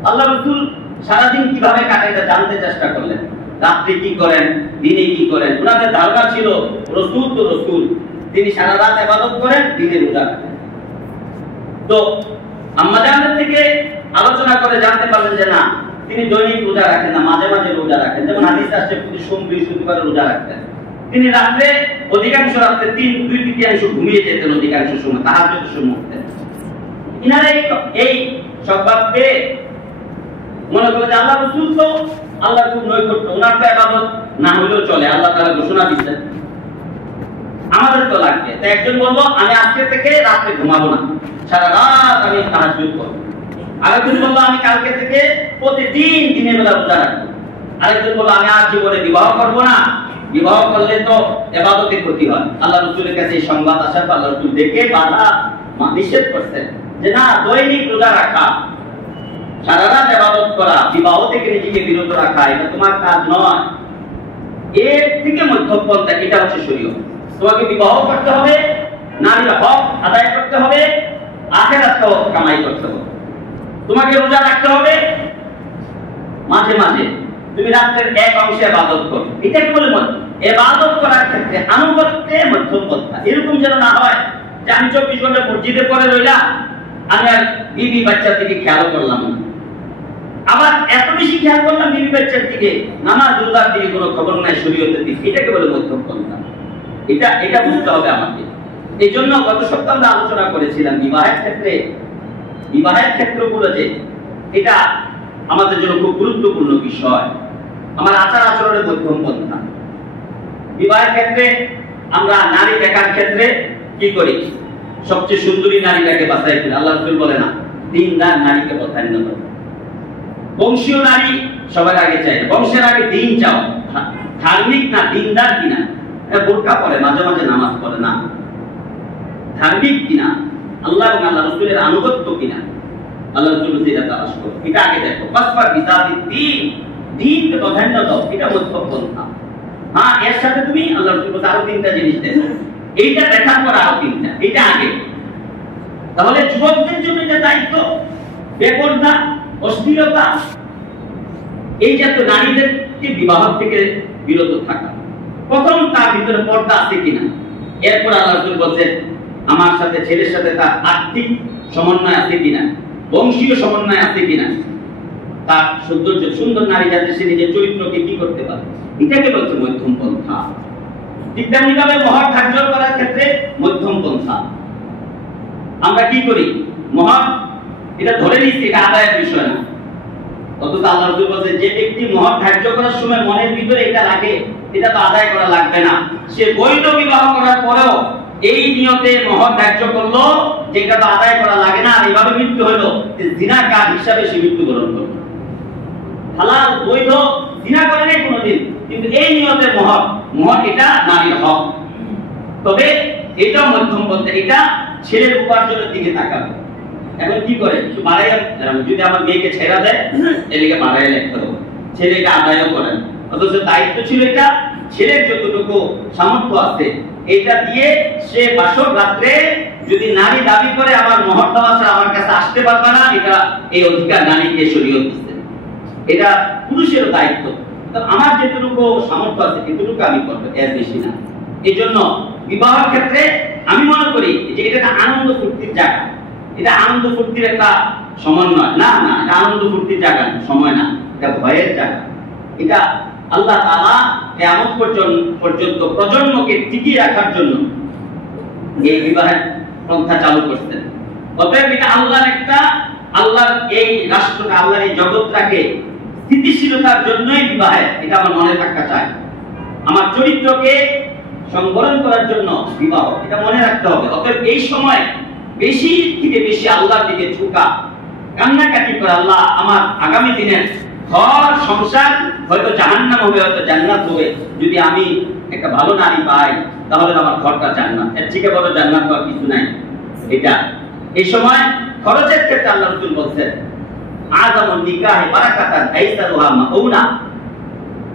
আল্লাহ রাসূল সারাদিন কিভাবে কাটে এটা জানতে চেষ্টা করলেন। রাত্রে কি করেন, দিনে কি করেন। ওনাদের ধারণা ছিল রাসূল তো রাসূল, তিনি সারা রাত ইবাদত করেন, দিনে রোজা রাখেন। তো আম্মা জানদের থেকে আলোচনা করে জানতে পারলেন যে না, তিনি দৈনিক রোজা রাখেন না, মাঝে মাঝে রোজা রাখেন। যেমন হাদিসে আসছে প্রতি সোম বৃহস্পতিবার রোজা রাখতেন। তিনি রাত্রে অধিকাংশ রাত্রে 2/3 ঘুমিয়ে যেতেন, অধিকাংশ সময় তাহাজ্জুদের সময় উঠতেন। ইনারা এই সংবাদ পেয়ে মনে করলেন যে আল্লাহ রাসূল তো আল্লাহর খুব নৈকট্য, ওনার তো ইবাদত না হলেও চলে, আল্লাহ তাআলা ঘোষণা দিচ্ছেন, আমাদের তো লাগবে। তো একজন বললো আমি আজকে থেকে রাত্রে ঘুমাবো না, সারা রাত আমি তাহাজ্জুদ করব। আরেকজন বললো আমি কালকে থেকে প্রতিদিন দিনের বেলা রোজা রাখবো। আরেকজন বললো আমি আজ জীবনে বিবাহ করব না, বিবাহ করলে তো ইবাদতে ক্ষতি হয়। আল্লাহ রাসূলের কাছে এই সংবাদ আসার পর আল্লাহ রাসূল দেখে বাধা নিষেধ করছেন যে না, দৈনিক রোজা রাখা, সারা রাত ইবাদত করা, বিবাহ থেকে নিজেকে বিরত রাখা, এটা তোমার কাজ নয়। এর থেকে মধ্যপন্থা, এটা হচ্ছে শরীয়ত। তোমাকে বিবাহ করতে হবে, নারীর হক আদায় করতে হবে, আখিরাত কামাই করতে হবে। তোমাকে রোজা রাখতে হবে, মাঝে মাঝে তুমি রাতের এক অংশে ইবাদত করো। এটাকে বলে ইবাদত করার ক্ষেত্রে আনুগত্যে মধ্যপন্থা। এরকম যেন না হয় যে আমি 24 ঘন্টা মসজিদে পড়ে রইলাম, আমি আর বিবি বাচ্চার দিকে খেয়াল করলাম না, আবার এত বেশি খেয়াল করলাম বিবি বাচ্চার দিকে, নামাজ রোজার দিকে কোনো খবর নাই, শরীয়তের দিকে। এটাকে বলে মধ্যপন্থা। এটা বুঝতে হবে আমাকে। এই জন্য গত সপ্তাহে আমরা আলোচনা করেছিলাম বিবাহের ক্ষেত্রগুলো যে এটা আমাদের জন্য খুব গুরুত্বপূর্ণ বিষয়। আমার আচার আচরণের মধ্যম পন্থা। বিবাহের ক্ষেত্রে আমরা নারী দেখার ক্ষেত্রে কি করি? সবচেয়ে সুন্দরী নারীটাকে বাছাই করি। আল্লাহ রাসূল বলে না, দিনদার নারীকে প্রাধান্য দাও। বংশীয় নারী সবার আগে চাই, বংশের আগে দিন চাও। ধার্মিক না, দিনদার কিনা, বোরকা পরে, মাঝে মাঝে নামাজ পড়ে না, ধার্মিক কিনা, আল্লাহ এবং আল্লাহ রাসূলের আনুগত্য কিনা, আল্লাহ রাসূল যেটা তালাশ করো, এটা আগে দেখো। পাঁচবার বিজাতি দিনকে প্রাধান্য দাও, এটা মধ্যপন্থা। হ্যাঁ, এর সাথে তুমি আল্লাহ রাসূল বলতে আরো 3টা জিনিস দেখো, এইটা দেখার পর আরো 3টা, এটা আগে। তাহলে যুবকদের জন্য যে দায়িত্ব, বেপরদা, অশ্লীলতা, এই জাতীয় নারীদেরকে বিবাহ থেকে বিরত থাকা। প্রথম তার ভিতরে পর্দা আছে কিনা, এরপর আল্লাহ রাসূল বলেন আমার সাথে ছেলের সাথে তার আর্থিক সমন্বয় আছে কিনা, বংশীয় সমন্বয় আছে কিনা, তার সৌন্দর্য, সুন্দর নারী যাতে সে নিজের চরিত্রকে কি করতে পারে, এটাকে বলছে মধ্যম পন্থা। ঠিক তেমনি ভাবে মহর ধার্য করার ক্ষেত্রে মধ্যম পন্থা। আমরা কি করি? মহর এটা ধরে নিচ্ছি, এটা আদায়ের বিষয় না। অথচ আল্লাহ রাসূল বলেন যে ব্যক্তি মহর ধার্য করার সময় মনের ভিতরে এটা রাখে, এটা তো আদায় করা লাগবে না, সে বৈধ বিবাহ করার পরেও এই নিয়তে মহর ধার্য করলো, যেটা তো আদায় করা লাগে না, আর এভাবে মৃত্যু হলো, জিনাকার হিসাবে সে মৃত্যুবরণ করলো। হালাল বৈধ জিনা করে নাই কোনোদিন, কিন্তু এই নিয়তে মহর এটা নারীর হক। তবে এটা মধ্যম পন্থা, এটা ছেলের উপার্জনের দিকে তাকাবে। এখন কি করে? যদি আমার মেয়েকে ছেড়া দেয়, এদিকে বাড়াই লিখতে হবে, ছেলে এটা আদায়ও করেন। অথচ দায়িত্ব ছিল এটা ছেলের যতটুকু সামর্থ্য আছে এটা দিয়ে সে বাসর রাত্রে যদি নারী দাবি করে আমার মহর দেওয়া ছাড়া আমার কাছে আসতে পারবে না, এটা এই অধিকার নারীকে শরীয়ত দিচ্ছে। এটা পুরুষের দায়িত্ব। আমার যেটুকু সামর্থ্য আছে এতটুকু আমি করবো, এর বেশি না। এই জন্য বিবাহের ক্ষেত্রে আমি মনে করি যে এটা একটা আনন্দ ফুর্তির জায়গা, এটা আনন্দ ফুর্তির একটা সমন্বয় না, না এটা আনন্দ ফুর্তির জায়গা সময় না, এটা ভয়ের জায়গা। এটা আল্লাহ তাআলা কিয়ামত পর্যন্ত প্রজন্মকে টিকিয়ে রাখার জন্য এই বিবাহের পন্থা চালু করতেন। অতএব এটা আল্লাহর একটা আল্লাহর এই রাষ্ট্রটা, আল্লাহর এই জগৎটাকে স্থিতিশীলতার জন্যই বিবাহে, এটা আমার মনে থাকা চাই। আমার চরিত্রকে সংবরণ করার জন্য বিবাহ, এটা মনে রাখতে হবে। অতএব এই সময় বেশি থেকে বেশি আল্লাহর দিকে ঝুঁকা, কান্নাকাটি করে, আল্লাহ আমার আগামী দিনের ঘর সংসার হয়তো জাহান্নাম হবে, হয়তো জান্নাত হবে, যদি আমি একটা ভালো নারী পাই তাহলে আমার ঘরটা জান্নাত, এর থেকে বড় জান্নাত আর কিছু নাই। এটা এই সময় খরচের ক্ষেত্রে আল্লাহ রাসূল বলছেন, আযামুন নিকাহি বারাকাতান আইসারুহা মাউনা,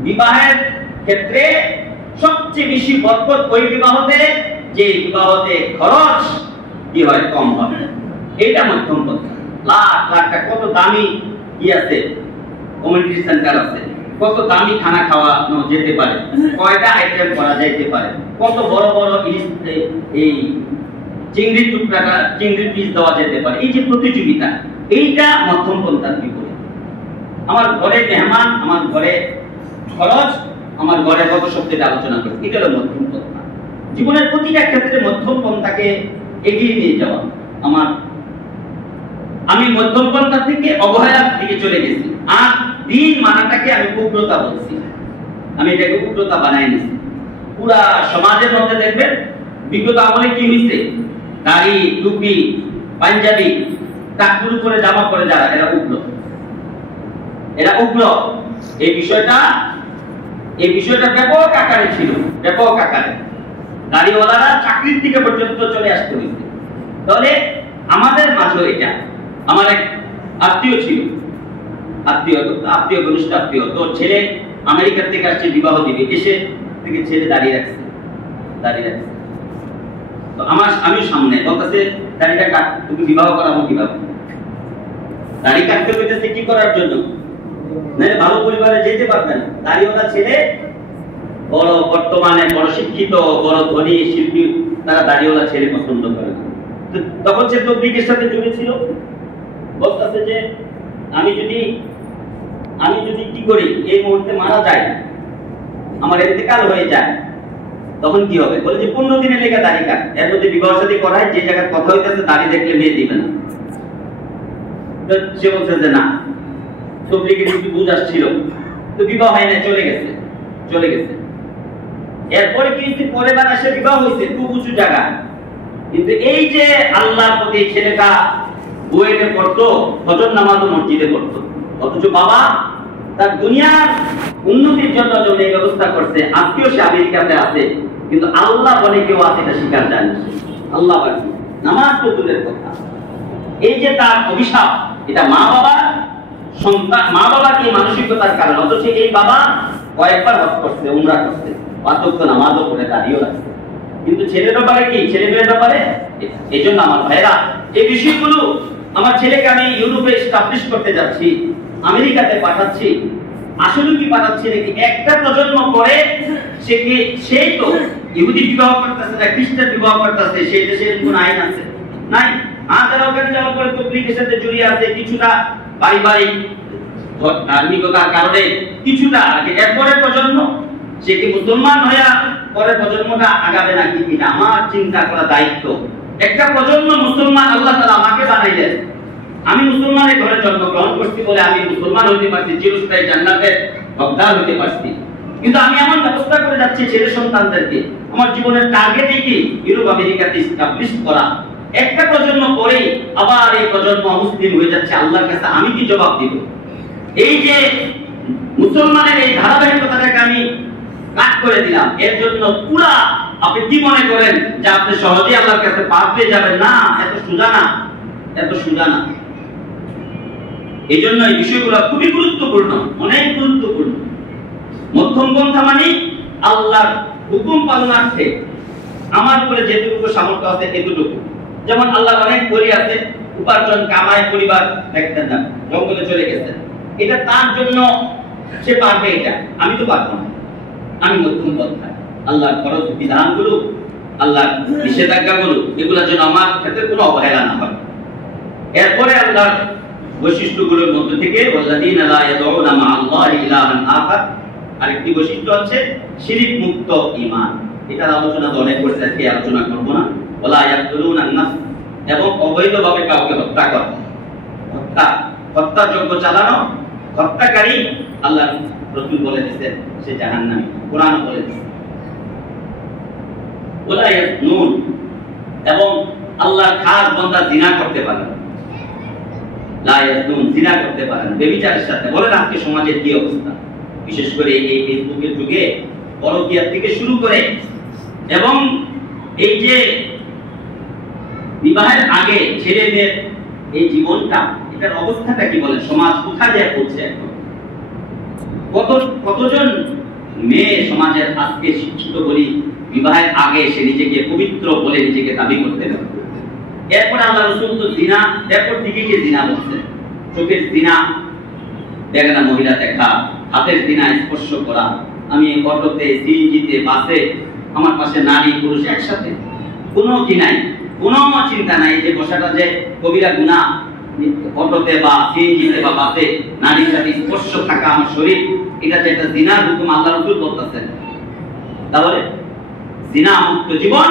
বিবাহের ক্ষেত্রে সবচেয়ে বেশি বরকত ওই বিবাহতে যে বিবাহতে খরচ কি হয়, কম হবে। এটা মধ্যম পন্থা। লাখ লাখ টাকা, কত দামি কি আছে, কমিউনিটি সেন্টার আছে, কত দামি খানা খাওয়ানো যেতে পারে, কয়টা আইটেম করা যাইতে পারে, কত বড় বড় এই চিংড়ির টুকরাটা, চিংড়ির পিস দেওয়া যেতে পারে। এই যে প্রতিযোগিতা, এইটা মধ্যম পন্থার বিপরীত। আমার ঘরে মেহমান, আমার ঘরে খরচ, আমার ঘরে কত শক্তিতে আলোচনা করি, এটা হলো মধ্যম পন্থা। জীবনের প্রতিটা ক্ষেত্রে মধ্যম পন্থাকে এগিয়ে নিয়ে যাওয়া। আমি মধ্যম পন্থা থেকে অবহেলার দিকে চলে গেছি, আর দিন মানাটাকে আমি উগ্রতা বলছি। আমি এটাকে উগ্রতা বানাই নিছি। পুরা সমাজের মধ্যে দেখবেন বিগত আমলে কি হয়েছে, দাড়ি, টুপি, পাঞ্জাবি, টাকুর উপরে জামা পরে যারা, এরা উগ্র, এরা উগ্র। এই বিষয়টা ব্যাপক আকারে ছিল, ব্যাপক আকারে। দাড়িওয়ালারা চাকরির দিকে পর্যন্ত চলে আসতে হয়েছে। তাহলে আমাদের মাঝে এটা, আমার এক আত্মীয় ছিল, আত্মীয় ঘনিষ্ঠ আত্মীয়, তো ছেলে আমেরিকা থেকে আসছে বিবাহ দিবে, এসে থেকে ছেলে দাঁড়িয়ে রাখছে। তো আমি সামনে বলতেছে, দাড়িটা কাট, তুমি বিবাহ করাবো কিভাবে? দাড়ি কাটতে পেতেছে কি করার জন্য? ভালো পরিবারে যেতে পারবে না। দাড়িওয়ালা ছেলে বড়, বর্তমানে বড় শিক্ষিত, বড় ধনী শিল্পী, তারা দাড়িওয়ালা ছেলে পছন্দ করে না। তখন সে তবলিগের সাথে জড়িয়েছিল, বলতেছে যে আমি যদি কি করি, এই মুহূর্তে মারা যায়, আমার ইন্তেকাল হয়ে যায়, তখন কি হবে? বলে যে 15 দিনের লেগে দাড়ি কাট, এর মধ্যে বিবাহ শাদী করায়, যে জায়গায় কথা হইতেছে দাড়ি দেখলে মেয়ে দিবে না। তো সে বলছে যে না, তবলিগের কিছু বুঝ আসছিল, তো বিবাহ হয় না, চলে গেছে। এরপরে কি হয়েছে, পরে বার আসে বিবাহ হয়েছে খুব উঁচু জায়গা, কিন্তু এই যে আল্লাহর প্রতি ছেলেটা বুয়েটে পড়তো, ফজর নামাজও মসজিদে পড়তো, অথচ বাবা তার দুনিয়ার উন্নতির জন্য এই ব্যবস্থা করছে, আজকেও সে আমেরিকাতে আছে, কিন্তু আল্লাহ বলে কেউ আছে এটা স্বীকার জানে, আল্লাহ বলে নামাজ তো দূরের কথা। এই যে তার অভিশাপ, এটা মা বাবার এই মানসিকতার কারণ। অথচ এই বাবা কয়েকবার হজ করছে, উমরা করছে, 5 ওয়াক্ত নামাজও পড়ে, দাঁড়িয়েও রাখছে, কিন্তু ছেলের ব্যাপারে কি, ছেলে মেয়ের ব্যাপারে। এই জন্য আমার ভাইরা, এই বিষয়গুলো, আমার ছেলেকে আমি ইউরোপে এস্টাবলিশ করতে যাচ্ছি, আমেরিকাতে পাঠাচ্ছি, আসলে কি পাঠাচ্ছি নাকি একটা প্রজন্ম পরে সেই তো ইহুদি বিবাহ করতেছে না, খ্রিস্টান বিবাহ করতেছে, সেই দেশের কোন আইন আছে? নাই। তারা ওখানে যাওয়ার পরে তবলিগের সাথে জড়িয়ে আছে, কিছুটা পারিবারিক ধার্মিকতার কারণে, কিছুটা আগে। এরপরে প্রজন্ম সে কি মুসলমান হইয়া পরে প্রজন্মটা আগাবে নাকি, এটা আমার চিন্তা করা দায়িত্ব। একটা প্রজন্ম মুসলমান আল্লাহ তাআলা আমাকে বানাইলেন, আমি মুসলমানের ঘরে জন্মগ্রহণ করছি বলে আমি মুসলমান হইতে পারছি, চিরস্থায়ী জান্নাতের হকদার হইতে পারছি। কিন্তু আমি এমন ব্যবস্থা করে যাচ্ছি ছেলে সন্তানদেরকে, আমার জীবনের টার্গেট কি ইউরোপ আমেরিকাতে এস্টাবলিশ করা। একটা প্রজন্ম পরে আবার এই প্রজন্ম মুসলিম হয়ে যাচ্ছে, আল্লাহর কাছে আমি কি জবাব দিব? এই যে মুসলমানের এই ধারাবাহিকতাটাকে আমি কাট করে দিলাম, এর জন্য পুরা আপনি কি মনে করেন যে আপনি সহজেই আল্লাহর কাছে পার পেয়ে যাবেন? না, এত সোজা না। এই জন্য এই বিষয়গুলো খুবই গুরুত্বপূর্ণ, অনেক গুরুত্বপূর্ণ। মধ্যম পন্থা মানে আল্লাহর হুকুম পালনার্থে আমার উপরে যেটুকু সামর্থ্য আছে এতটুকু। যেমন আল্লাহর অনেক বলি আছে, উপার্জন কামায় পরিবার দেখতেন না, জঙ্গলে চলে গেছেন, এটা তার জন্য সে পারবে, এটা আমি তো পারবো না। আমি মধ্যম পন্থা, আল্লাহর ফরজ বিধানগুলো, আল্লাহর নিষেধাজ্ঞাগুলো, এগুলোর জন্য আমার ক্ষেত্রে কোনো অবহেলা না হয়। এরপরে আল্লাহর বৈশিষ্ট্যগুলোর মধ্যে থেকে ওয়াল্লাযীনা লা ইয়াদউনা মা'আল্লাহি ইলাহান আখার, আরেকটি বৈশিষ্ট্য আছে শিরক মুক্ত ঈমান। এটার আলোচনা তো অনেক করতে, আজকে আলোচনা করব না। ওয়ালা ইয়াকতুলুনা আন-নাফস, এবং অবৈধভাবে কাউকে হত্যা হত্যাযজ্ঞ চালানো, হত্যাকারী আল্লাহ রাসূল বলে দিয়েছেন সে জাহান্নামী, কোরআন বলে দিয়েছে। ওয়ালা ইয়াজনুন, এবং আল্লাহর খাস বান্দা জিনা করতে পারে না, লা ইয়াজনুন, জিনা করতে পারে না ব্যভিচারের সাথে। বলেন আজকে সমাজের কি অবস্থা, বিশেষ করে এই ফেসবুকের যুগে পরকীয়া থেকে শুরু করে এবং এই যে বিবাহের আগে ছেলে মেয়ের এই জীবনটা, এটার অবস্থাটা কি বলেন, সমাজ কোথায় যায় পড়ছে এখন? কতজন মেয়ে সমাজের আজকে শিক্ষিত বলি বিবাহের আগে সে নিজেকে পবিত্র বলে নিজেকে দাবি করতে পারে। এরপরে আল্লাহ রাসূল তো জিনা, এরপর দিকে কি জিনা বলছেন, চোখের জিনা, বেগানা মহিলা দেখা, হাতের জিনা স্পর্শ করা। আমি অটোতে, সিএনজিতে, বাসে আমার পাশে নারী পুরুষ একসাথে, কোনো কি নাই, কোনো চিন্তা নাই যে বসাটা যে কবিরা গুনাহ, অটোতে বা সিএনজিতে বা বাসে নারীর সাথে স্পর্শ থাকা আমার শরীর, এটা যে একটা জিনার হুকুম আল্লাহ রাসূল বলতেছেন। তাহলে জিনা মুক্ত জীবন,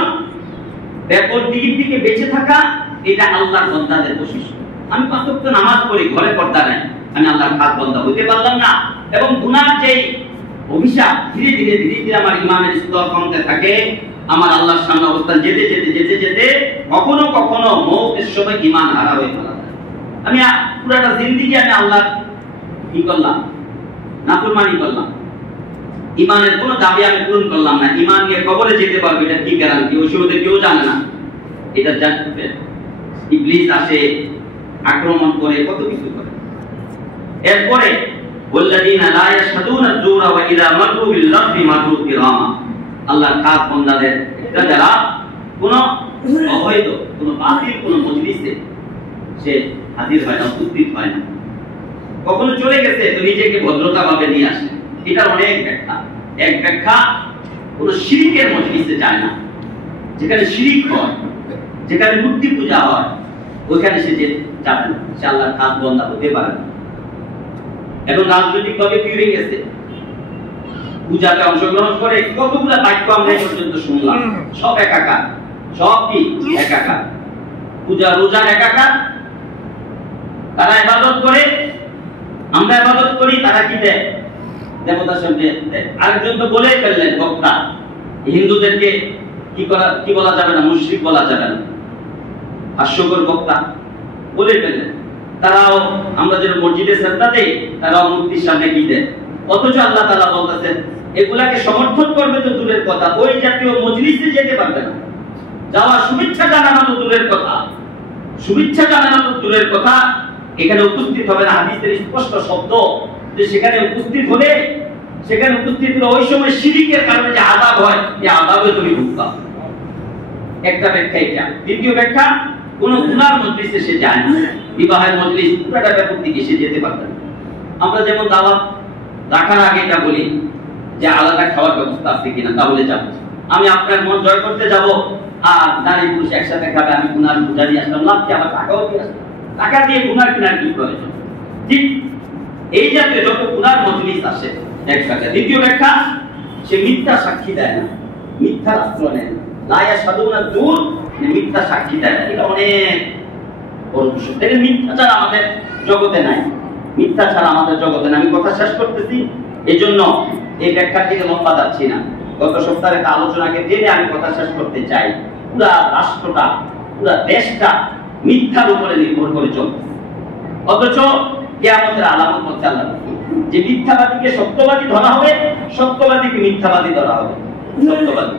ব্যাপক দিক থেকে বেঁচে থাকা, এটা আল্লাহর বান্দাদের বৈশিষ্ট্য। আমি 5 ওয়াক্ত নামাজ পড়ি, ঘরে পর্দা নাই, আমি আল্লাহর খাস বান্দা হইতে পারলাম না। এবং গুনার যে অভিশাপ ধীরে ধীরে আমার ইমানের স্তর কমতে থাকে, আমার আল্লাহর সামনে অবস্থান যেতে যেতে যেতে যেতে কখনো কখনো মওতের সময় ঈমান হারা হয়ে গেল। আমি পুরোটা জিন্দেগি আমি আল্লাহ কি করলাম, নাফরমানি করলাম, ঈমানের কোনো দাবি আমি পূরণ করলাম না। ঈমান নিয়ে কবরে যেতে পারবে এটা কি গ্যারান্টি? ওই সময় কেউ জানে না। এটা জানতে ইবলিস আসে, আক্রমণ করে, কত কিছু করে। এরপরে ওয়াল্লাযীনা লা ইয়াশহাদুনা যুরা ওয়া ইযা মাররু বিল লাগবি মাররু কিরামা, আল্লাহর খাস বান্দাদের যারা কোনো অবৈধ, কোনো বাতিল, কোনো মজলিসে সে হাজির হয় না, উপস্থিত হয় না, কখনো চলে গেছে তো নিজেকে ভদ্রতা ভাবে নিয়ে আসে। এটার অনেক ব্যাখ্যা। এক ব্যাখ্যা, কোনো শিরকের মজলিসে যায় না, যেখানে শিরিক হয়, যেখানে মূর্তি পূজা হয়, ওইখানে সে যাবে না, সে আল্লাহর খাস বান্দা হতে পারে না। এবং রাজনৈতিক ভাবে কি হয়ে গেছে, পূজাতে অংশগ্রহণ করে কতগুলো বাক্য আমরা পর্যন্ত শুনলাম, সব একাকার, সব কি একাকার, পূজা রোজা একাকার। তারা ইবাদত করে, আমরা ইবাদত করি, তারা কি দেয়, দেবতার সামনে দেয়। আরেকজন তো বলেই ফেললেন বক্তা, হিন্দুদেরকে কি বলা যাবে না, মুশরিক বলা যাবে না, হাস্যকর বক্তা বলে ফেললেন। তারাও আমরা যেন মসজিদে সেজদা দেই, তারাও মূর্তির সামনে কি দেয়। অথচ আল্লাহ তাআলা বলতেছেন এগুলাকে সমর্থন করবে তো দূরের কথা, ওই জাতীয় মজলিসে যেতে পারবে না, যাওয়া শুভেচ্ছা জানানো তো দূরের কথা, শুভেচ্ছা জানানো তো দূরের কথা, এখানে উপস্থিত হবে না। হাদিসের স্পষ্ট শব্দ যে সেখানে উপস্থিত হলে, সেখানে উপস্থিত হলে ওই সময় শিরকের কারণে যে আযাব হয়, এই আযাবে তুমি ভুগবা। একটা ব্যাখ্যা এটা। দ্বিতীয় ব্যাখ্যা, কোন গুনার মজলিসে সে যায় না, বিবাহের মজলিস পুরোটা ব্যাপক দিকে সে যেতে পারবে না। আমরা যেমন দাওয়াত রাখার আগে এটা বলি যে আলাদা খাওয়ার ব্যবস্থা আছে কিনা, তাহলে যাব। আমি আপনার মন জয় করতে যাব আর নারী পুরুষ একসাথে খাবে, আমি গুনার বোঝা নিয়ে আসলাম, লাভ কি, আমার টাকাও দিয়ে আসলাম, টাকা দিয়ে গুনার কেনার কি প্রয়োজন? ঠিক এই জাতীয় যত গুনার মজলিস আসে এক ব্যাখ্যা। দ্বিতীয় ব্যাখ্যা, সে মিথ্যা সাক্ষী দেয় না, মিথ্যা আশ্রয় নেয় না, লা ইয়াশহাদুনা যুর, মিথ্যা সাক্ষী দেয় না। এটা অনেক বড় বিষয়। দেখেন মিথ্যা ছাড়া আমাদের জগতে নাই, মিথ্যা ছাড়া আমাদের জগতে নাই। আমি কথা শেষ করতেছি, এই জন্য এই ব্যাখ্যার দিকে লম্বা যাচ্ছি না। গত সপ্তাহে একটা আলোচনাকে টেনে আমি কথা শেষ করতে চাই। পুরা রাষ্ট্রটা, পুরা দেশটা মিথ্যার উপরে নির্ভর করে চলছে। অথচ কিয়ামতের আলামত হচ্ছে আল্লাহ যে মিথ্যাবাদীকে সত্যবাদী ধরা হবে, সত্যবাদীকে মিথ্যাবাদী ধরা হবে। সত্যবাদী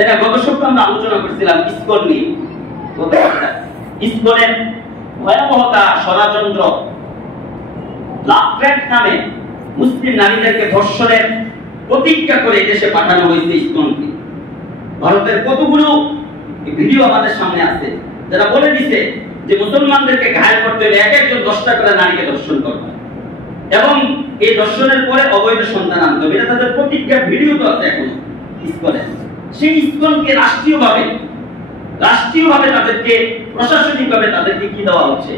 এটা গত সপ্তাহে আমরা আলোচনা করছিলাম ইসকন নিয়ে। ইসকনের ভয়াবহতা, ষড়যন্ত্র, লাভট্র্যাক নামে মুসলিম নারীদেরকে ধর্ষণের প্রতিজ্ঞা করে দেশে পাঠানো হয়েছে ইসকনকে। ভারতের কতগুলো ভিডিও আমাদের সামনে আছে যারা বলে দিছে যে মুসলমানদেরকে ঘায়েল করতে হলে এক একজন 10টা করে নারীকে ধর্ষণ করবে এবং এই ধর্ষণের পরে অবৈধ সন্তান আনতে হবে। এটা তাদের প্রতিজ্ঞার ভিডিও তো আছে এখন ইসকনের। সেই ইসকনকে রাষ্ট্রীয়ভাবে তাদেরকে, প্রশাসনিকভাবে তাদেরকে কি দেওয়া হচ্ছে,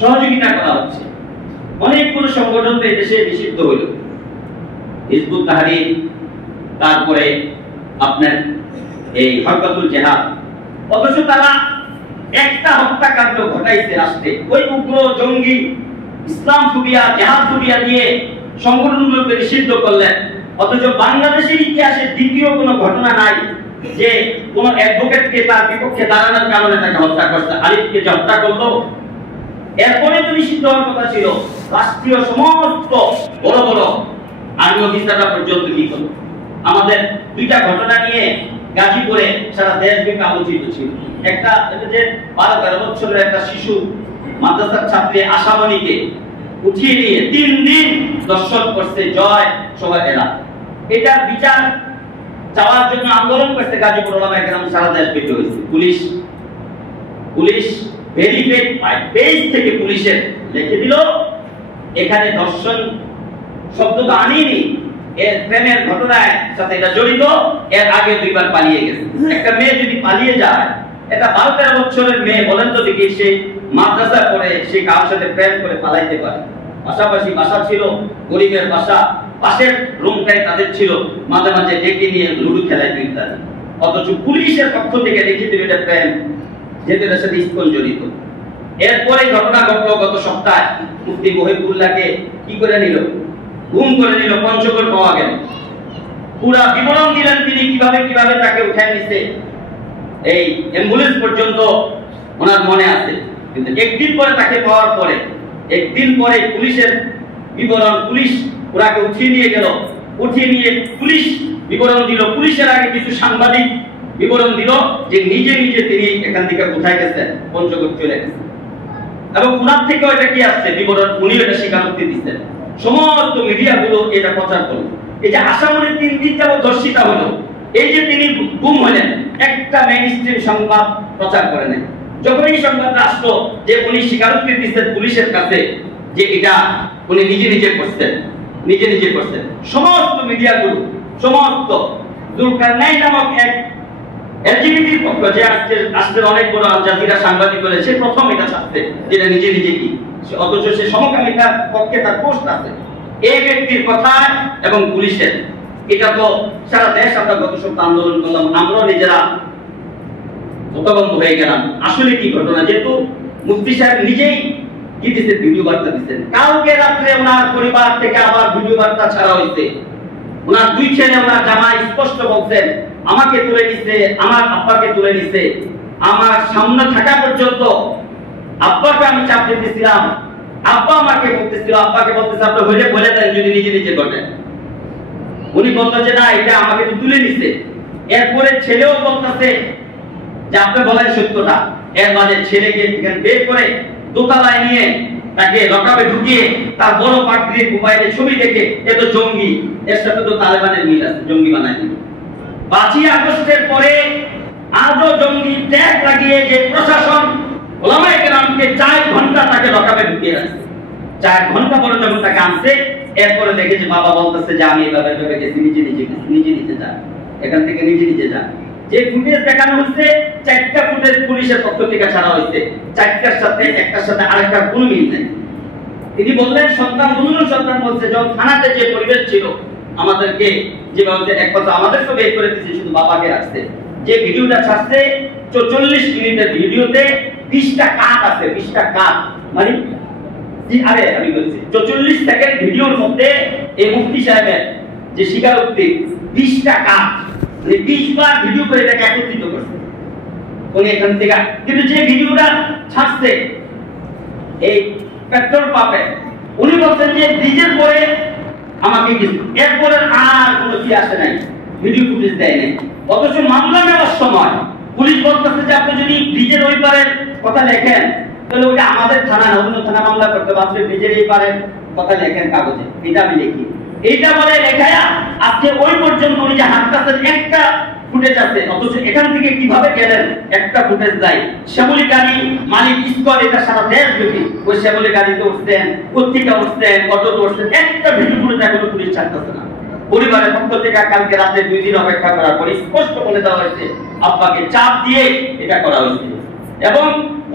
সহযোগিতা করা হচ্ছে। অনেকগুলো সংগঠন তো দেশে নিষিদ্ধ হইল, হিজবুত তাহরীর, তারপরে আপনার এই হরকাতুল জিহাদ। অথচ তারা একটা হত্যাকাণ্ড ঘটাইছে রাষ্ট্রে, ওই উগ্র জঙ্গি ইসলাম ফুবিয়া জিহাদ ফুবিয়া দিয়ে সংগঠনগুলোকে নিষিদ্ধ করলেন। অথচ বাংলাদেশের ইতিহাসে দ্বিতীয় কোনো ঘটনা নাই যে কোন অ্যাডভোকেটকে তার বিপক্ষে দাঁড়ানোর কারণে তাকে হত্যা করছে। আরিফকে যে হত্যা করলো, এরপরে তো নিষিদ্ধ হওয়ার কথা ছিল। রাষ্ট্রীয় সমস্ত বড় বড় আর্মি অফিসাররা পর্যন্ত কি করলো? আমাদের দুইটা ঘটনা নিয়ে গাজীপুরে সারা দেশব্যাপী আলোচিত ছিল। একটা যে 12-13 বছরের একটা শিশু মাদ্রাসার ছাত্রী আশামণিকে উঠিয়ে নিয়ে 3 দিন দর্শন করছে জয় সবাই এরা। এটার বিচার চাওয়ার জন্য আন্দোলন করতে গাজীপুর ওলামায়ে কেরাম সারা দেশব্যাপী হয়েছে। পুলিশ ভেরিফাইড পেজ থেকে পুলিশের লিখে দিল এখানে দর্শন শব্দ তো আনিনি, এর প্রেমের ঘটনায় সাথে এটা জড়িত, এর আগে 2বার পালিয়ে গেছে। একটা মেয়ে যদি পালিয়ে যায়, এটা 12-13 বছরের মেয়ে, বলেন তো দেখি সে মাদ্রাসা পড়ে, সে কারোর সাথে প্রেম করে পালাইতে পারে? পাশাপাশি বাসা ছিল, গরিবের বাসা, পাশের রুমটাই তাদের ছিল, মাঝে মাঝে ডেকে নিয়ে লুডু খেলাইতে ইত্যাদি। অথচ পুলিশের পক্ষ থেকে লিখে দিল এটা প্রেম, যেহেতু এর সাথে ইস্কন জড়িত। এরপরে ঘটনা ঘটলো গত সপ্তাহে, মুফতি মহিবুল্লাহকে কি করে নিল, গুম করে নিল, পঞ্চগড় পাওয়া গেল। পুরা বিবরণ দিলেন তিনি কিভাবে তাকে উঠায় নিছে, এই অ্যাম্বুলেন্স পর্যন্ত ওনার মনে আছে। কিন্তু একদিন পরে তাকে পাওয়ার পরে, একদিন পরে পুলিশের বিবরণ, পুলিশ ওনাকে উঠিয়ে নিয়ে গেল, উঠিয়ে নিয়ে পুলিশ বিবরণ দিল। পুলিশের আগে কিছু সাংবাদিক বিবরণ দিল যে নিজে নিজে তিনি এখান থেকে কোথায় গেছেন, পঞ্চগড় চলে গেছেন। এবং ওনার থেকে এটা কি আসছে বিবরণ, উনি এটা স্বীকারোক্তি দিচ্ছেন। সমস্ত মিডিয়াগুলো এটা প্রচার করলো। এই যে আসামের 3 দিন যাবত ধর্ষিতা হলো, এই যে তিনি গুম হলেন, একটা মেইনস্ট্রিম সংবাদ প্রচার করে নেন। যখন এই সংবাদটা আসলো যে উনি স্বীকারোক্তি দিচ্ছেন পুলিশের কাছে যে এটা উনি নিজে নিজে করছেন, সমস্ত মিডিয়াগুলো, সমস্ত জুলকারনাইন নামক এক এলজিবিটির পক্ষ যে আজকে অনেক বড় আল জাজিরা সাংবাদিক বলে, সে প্রথম এটা ছাড়ছে যেটা নিজে নিজে কি, অথচ সে সমকামিতার পক্ষে তার পোস্ট আছে। এই ব্যক্তির কথা এবং পুলিশের, এটা তো সারা দেশ আমরা গত সপ্তাহে আন্দোলন করলাম, আমরা নিজেরা হতভম্ব হয়ে গেলাম। আসলে কি ঘটনা? যেহেতু মুফতি সাহেব নিজেই কি দিচ্ছেন, ভিডিও বার্তা দিচ্ছেন। কালকে রাত্রে ওনার পরিবার থেকে আবার ভিডিও বার্তা ছাড়া হয়েছে। ওনার 2 ছেলে, ওনার জামাই স্পষ্ট বলছেন আমাকে তুলে নিছে, আমার আব্বাকে তুলে নিছে, আমার সামনে থাকা পর্যন্ত আব্বাকে আমি চাপ দিতেছিলাম, আব্বা আমাকে বলতেছিল, আব্বাকে বলতেছে আপনি হইলে বলে দেন যদি নিজে নিজে করেন। উনি বলতো যে না, এটা আমাকে তো তুলে নিছে। এরপরে ছেলেও বলতেছে যে আপনি বলেন সত্যটা। এর মাঝে ছেলেকে বের করে দোতলায় নিয়ে তাকে লকআপে ঢুকিয়ে তার বড় পাত্রীর মোবাইলে ছবি দেখে এ তো জঙ্গি, এর সাথে তো তালেবানের মিল আছে, জঙ্গি বানাই দিল। 5 আগস্টের পরে আজও জঙ্গি ট্যাগ লাগিয়ে যে প্রশাসন ওলামায়ে কেরামকে 4 ঘন্টা তাকে লকআপে ঢুকিয়ে রাখছে। 4 ঘন্টা পরে যখন তাকে আনছে, এরপরে দেখে যে বাবা বলতেছে যে আমি এভাবে গেছি, নিজে নিজে যা, এখান থেকে নিজে যা। যে ফুটেজ দেখানো হচ্ছে 4টা ফুটেজ পুলিশের পক্ষ থেকে ছাড়া হয়েছে, 4টার সাথে একটার সাথে আরেকটার কোনো মিল নেই। তিনি বললেন সন্তান বলছে যখন থানাতে যে পরিবেশ ছিল আমাদেরকে যেভাবে এক কথা আমাদেরকে বের করে দিয়েছে, শুধু বাবাকে রাখছে। যে ভিডিওটা ছাড়ছে 44 মিনিটের ভিডিওতে 20টা কাট আছে, 20টা কাট, মানে আমি বলছি 44 সেকেন্ড ভিডিওর মধ্যে এই মুফতি সাহেবের যে স্বীকারোক্তি 20টা কাট, মানে 20 বার ভিডিও করে এটাকে একত্রিত করছে উনি এখান থেকে। কিন্তু যে ভিডিওটা ছাড়ছে এই পেট্রোল পাম্পে, উনি বলছেন যে ব্রিজের পরে আমাকে কিছু, এরপরে আর কোনো কি আসে নাই, ভিডিও ফুটেজ দেয় নাই। অথচ মামলা নেওয়ার সময় পুলিশ বলতেছে যে আপনি যদি ব্রিজের ওই পারের কথা লেখেন তাহলে ওইটা আমাদের থানা না, অন্য থানা মামলা করতে হবে, আপনি ব্রিজের এই পারের কথা লেখেন কাগজে, এটা আমি লিখি। এইটা বলে লেখায়া আজকে ওই পর্যন্ত উনি যে হাঁটতেছেন একটা ফুটেজ আছে, অথচ এখান থেকে কিভাবে গেলেন একটা ফুটেজ নাই। শ্যামলী গাড়ি মালিক ইস্কর, এটা সারা দেশ ব্যাপী, ওই শ্যামলী গাড়িতে উঠছেন, পত্রিকা উঠছেন, অটোতে উঠছেন, একটা ভিডিও ফুটেজ এখনো পুলিশ ছাড়তেছে না। পরিবারের পক্ষ থেকে কালকে রাতে 2 দিন অপেক্ষা করার পরে স্পষ্ট বলে দেওয়া হয়েছে আব্বাকে চাপ দিয়ে এটা করা হয়েছে। এবং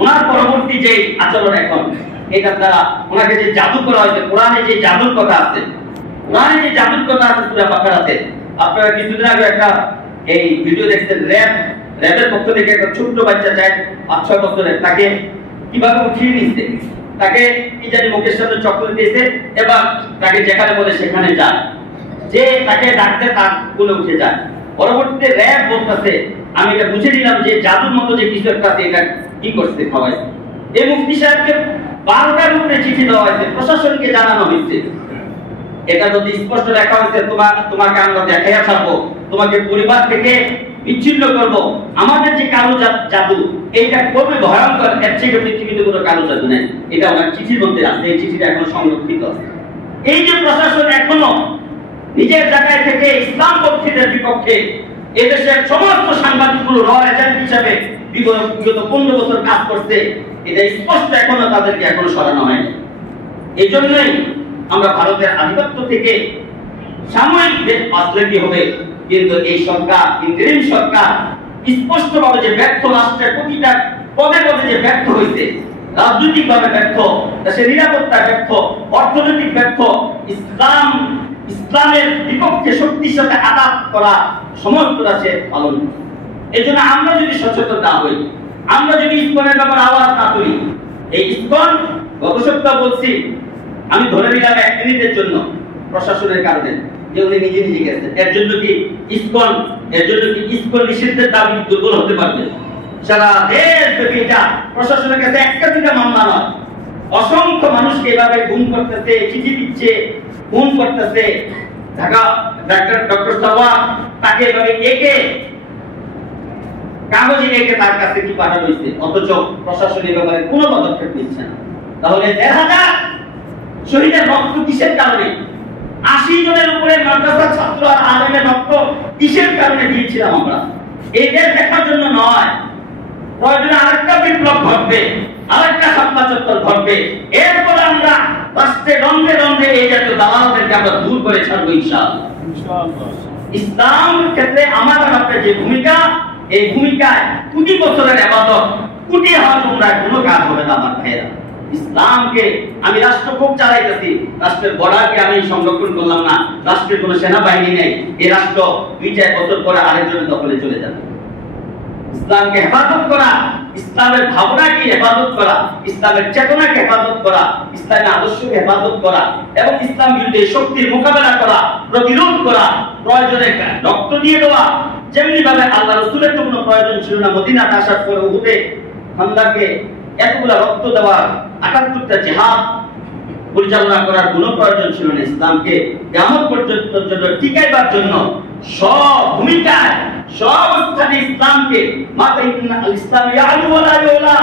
ওনার পরবর্তী যে আচরণ এখন, এটা দ্বারা ওনাকে যে জাদু করা হয়েছে, কোরআনে যে জাদুর কথা আছে, কোরআনে যে জাদুর কথা আছে সূরা বাকারাতে, আপনারা কিছুদিন আগে একটা এই ভিডিও দেখছেন, র‍্যাব র্যাবের পক্ষ থেকে একটা ছোট্ট বাচ্চা চায় 5-6 বছরের, তাকে কিভাবে উঠিয়ে নিচ্ছে, তাকে কি জানি মুখের সামনে চকলেট দিয়েছে এবং তাকে যেখানে বলে সেখানে যায়, যে তাকে ডাকতে তার কোলে উঠে যায়। পরবর্তীতে র্যাব বলতেছে আমি এটা বুঝে নিলাম যে জাদুর মতো যে কিছু একটা আছে, এটা কি করছে খাওয়াইছে। এই মুফতি সাহেবকে 12টার উপরে চিঠি দেওয়া হয়েছে, প্রশাসনকে জানানো হয়েছে, এটা যদি স্পষ্ট লেখা হয়েছে তোমাকে আমরা দেখাইয়া ছাড়বো, তোমাকে পরিবার থেকে বিচ্ছিন্ন করব, আমাদের যে কালো জাদু এইটা খুবই ভয়ঙ্কর, এর থেকে পৃথিবীতে কোনো কালো জাদু নেই। এটা আমার চিঠির মধ্যে আছে, এই চিঠিটা এখনো সংরক্ষিত আছে। এই যে প্রশাসন এখনো নিজের জায়গায় থেকে ইসলাম পন্থীদের বিপক্ষে এদেশের সমস্ত সাংবাদিকগুলো র এজেন্ট হিসাবে বিগত 15 বছর কাজ করছে, এটা স্পষ্ট এখনো তাদেরকে এখনো সরানো হয়নি। এই জন্যই আমরা ভারতের আধিপত্য থেকে সাময়িক দেশ বাঁচলে কি হবে, কিন্তু এই সরকার, ইন্টারিম সরকার স্পষ্টভাবে যে ব্যর্থ, রাষ্ট্রের প্রতিটা পদে পদে যে ব্যর্থ হয়েছে, রাজনৈতিকভাবে ব্যর্থ, দেশের নিরাপত্তা ব্যর্থ, অর্থনৈতিক ব্যর্থ, ইসলামের বিপক্ষে শক্তির সাথে আঘাত করা সমস্ত রাষ্ট্রে পালন। এই জন্য আমরা যদি সচেতন না হই, আমরা যদি ইসকনের ব্যাপারে আওয়াজ না তুলি, এই ইসকন গত সপ্তাহ বলছি, আমি ধরে নিলাম 1 মিনিটের জন্য প্রশাসনের কারণে যে উনি নিজে নিজে গেছেন, এর জন্য কি ইসকন নিষিদ্ধের দাবি দুর্বল হতে পারবে? সারা দেশ ব্যাপী এটা প্রশাসনের কাছে একটা দুটা মামলা নয়, অসংখ্য মানুষকে এভাবে গুম করতেছে, চিঠি দিচ্ছে, গুম করতেছে। ঢাকা ডক্টর সাওয়ার তাকে এভাবে কাগজে এঁকে তার কাছে কি পাঠানো হয়েছে, অথচ প্রশাসনের ব্যাপারে কোনো পদক্ষেপ নিচ্ছে না। তাহলে 1,500 শহীদের রক্ত কিসের কারণে? 80 জনের উপরে মাদ্রাসা ছাত্র আর আলেমের রক্ত কিসের কারণে দিয়েছিলাম আমরা? এদের দেখার জন্য নয়, প্রয়োজনে আরেকটা বিপ্লব ঘটবে, আরেকটা শাপলা চত্বর ঘটবে, এরপর আমরা রাষ্ট্রে রন্ধে রন্ধে এই জাতীয় দালালদেরকে আমরা দূর করে ছাড়বো ইনশাআল্লাহ। ইসলাম ক্ষেত্রে আমার আপনার যে ভূমিকা, এই ভূমিকায় কোটি বছরের ইবাদত, কোটি হজ উমরার কোনো কাজ হবে না আমার ভাইয়েরা। ইসলামকে আমি রাষ্ট্র খুব চালাইতেছি, রাষ্ট্রের বর্ডারকে আমি সংরক্ষণ করলাম না, রাষ্ট্রের কোনো সেনাবাহিনী নেই, এই রাষ্ট্র 2-4 বছর পরে আরেকজনের দখলে চলে যাবে। ইসলামকে হেফাজত করা, ইসলামের ভাবনাকে হেফাজত করা, ইসলামের চেতনাকে হেফাজত করা, ইসলামের আদর্শকে হেফাজত করা এবং ইসলাম বিরোধী শক্তির মোকাবেলা করা, প্রতিরোধ করা, প্রয়োজনে রক্ত দিয়ে দেওয়া। যেমনি ভাবে আল্লাহ রাসূলের তো কোনো প্রয়োজন ছিল না মদিনাতে আসার পরে উহুদে হামলাকে এতগুলা রক্ত দেওয়ার, 78টা জিহাদ পরিচালনা করার কোনো প্রয়োজন ছিল না। ইসলামকে কিয়ামত পর্যন্ত জন্য টিকাইবার জন্য সব ভূমিকায়, সব স্থানে ইসলামকে মাথা ইসলাম ইয়ালু ওয়ালা ইউলা,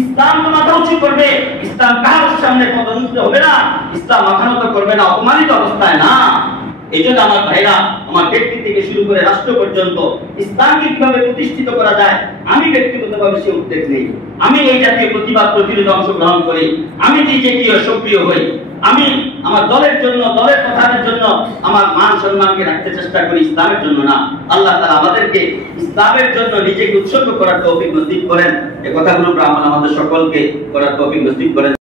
ইসলাম তো মাথা উঁচু করবে, ইসলাম কারোর সামনে পদদলিত হবে না, ইসলাম মাথা নত করবে না অপমানিত অবস্থায় না। এই জন্য আমার ভাইরা, আমার ব্যক্তি থেকে শুরু করে রাষ্ট্র পর্যন্ত ইসলামকে কিভাবে প্রতিষ্ঠিত করা যায়, আমি ব্যক্তিগতভাবে সে উদ্যোগ নেই। আমি এই জাতীয় প্রতিবাদ প্রতিরোধে অংশগ্রহণ করি, আমি নিজে কি সক্রিয় হই, আমি আমার দলের জন্য, দলের প্রধানের জন্য আমার মান সম্মানকে রাখতে চেষ্টা করি, ইসলামের জন্য না। আল্লাহ তাআলা আমাদেরকে ইসলামের জন্য নিজেকে উৎসর্গ করার তৌফিক নসিব করেন। এই কথাগুলো আমাদের সকলকে করার তৌফিক নসিব করেন।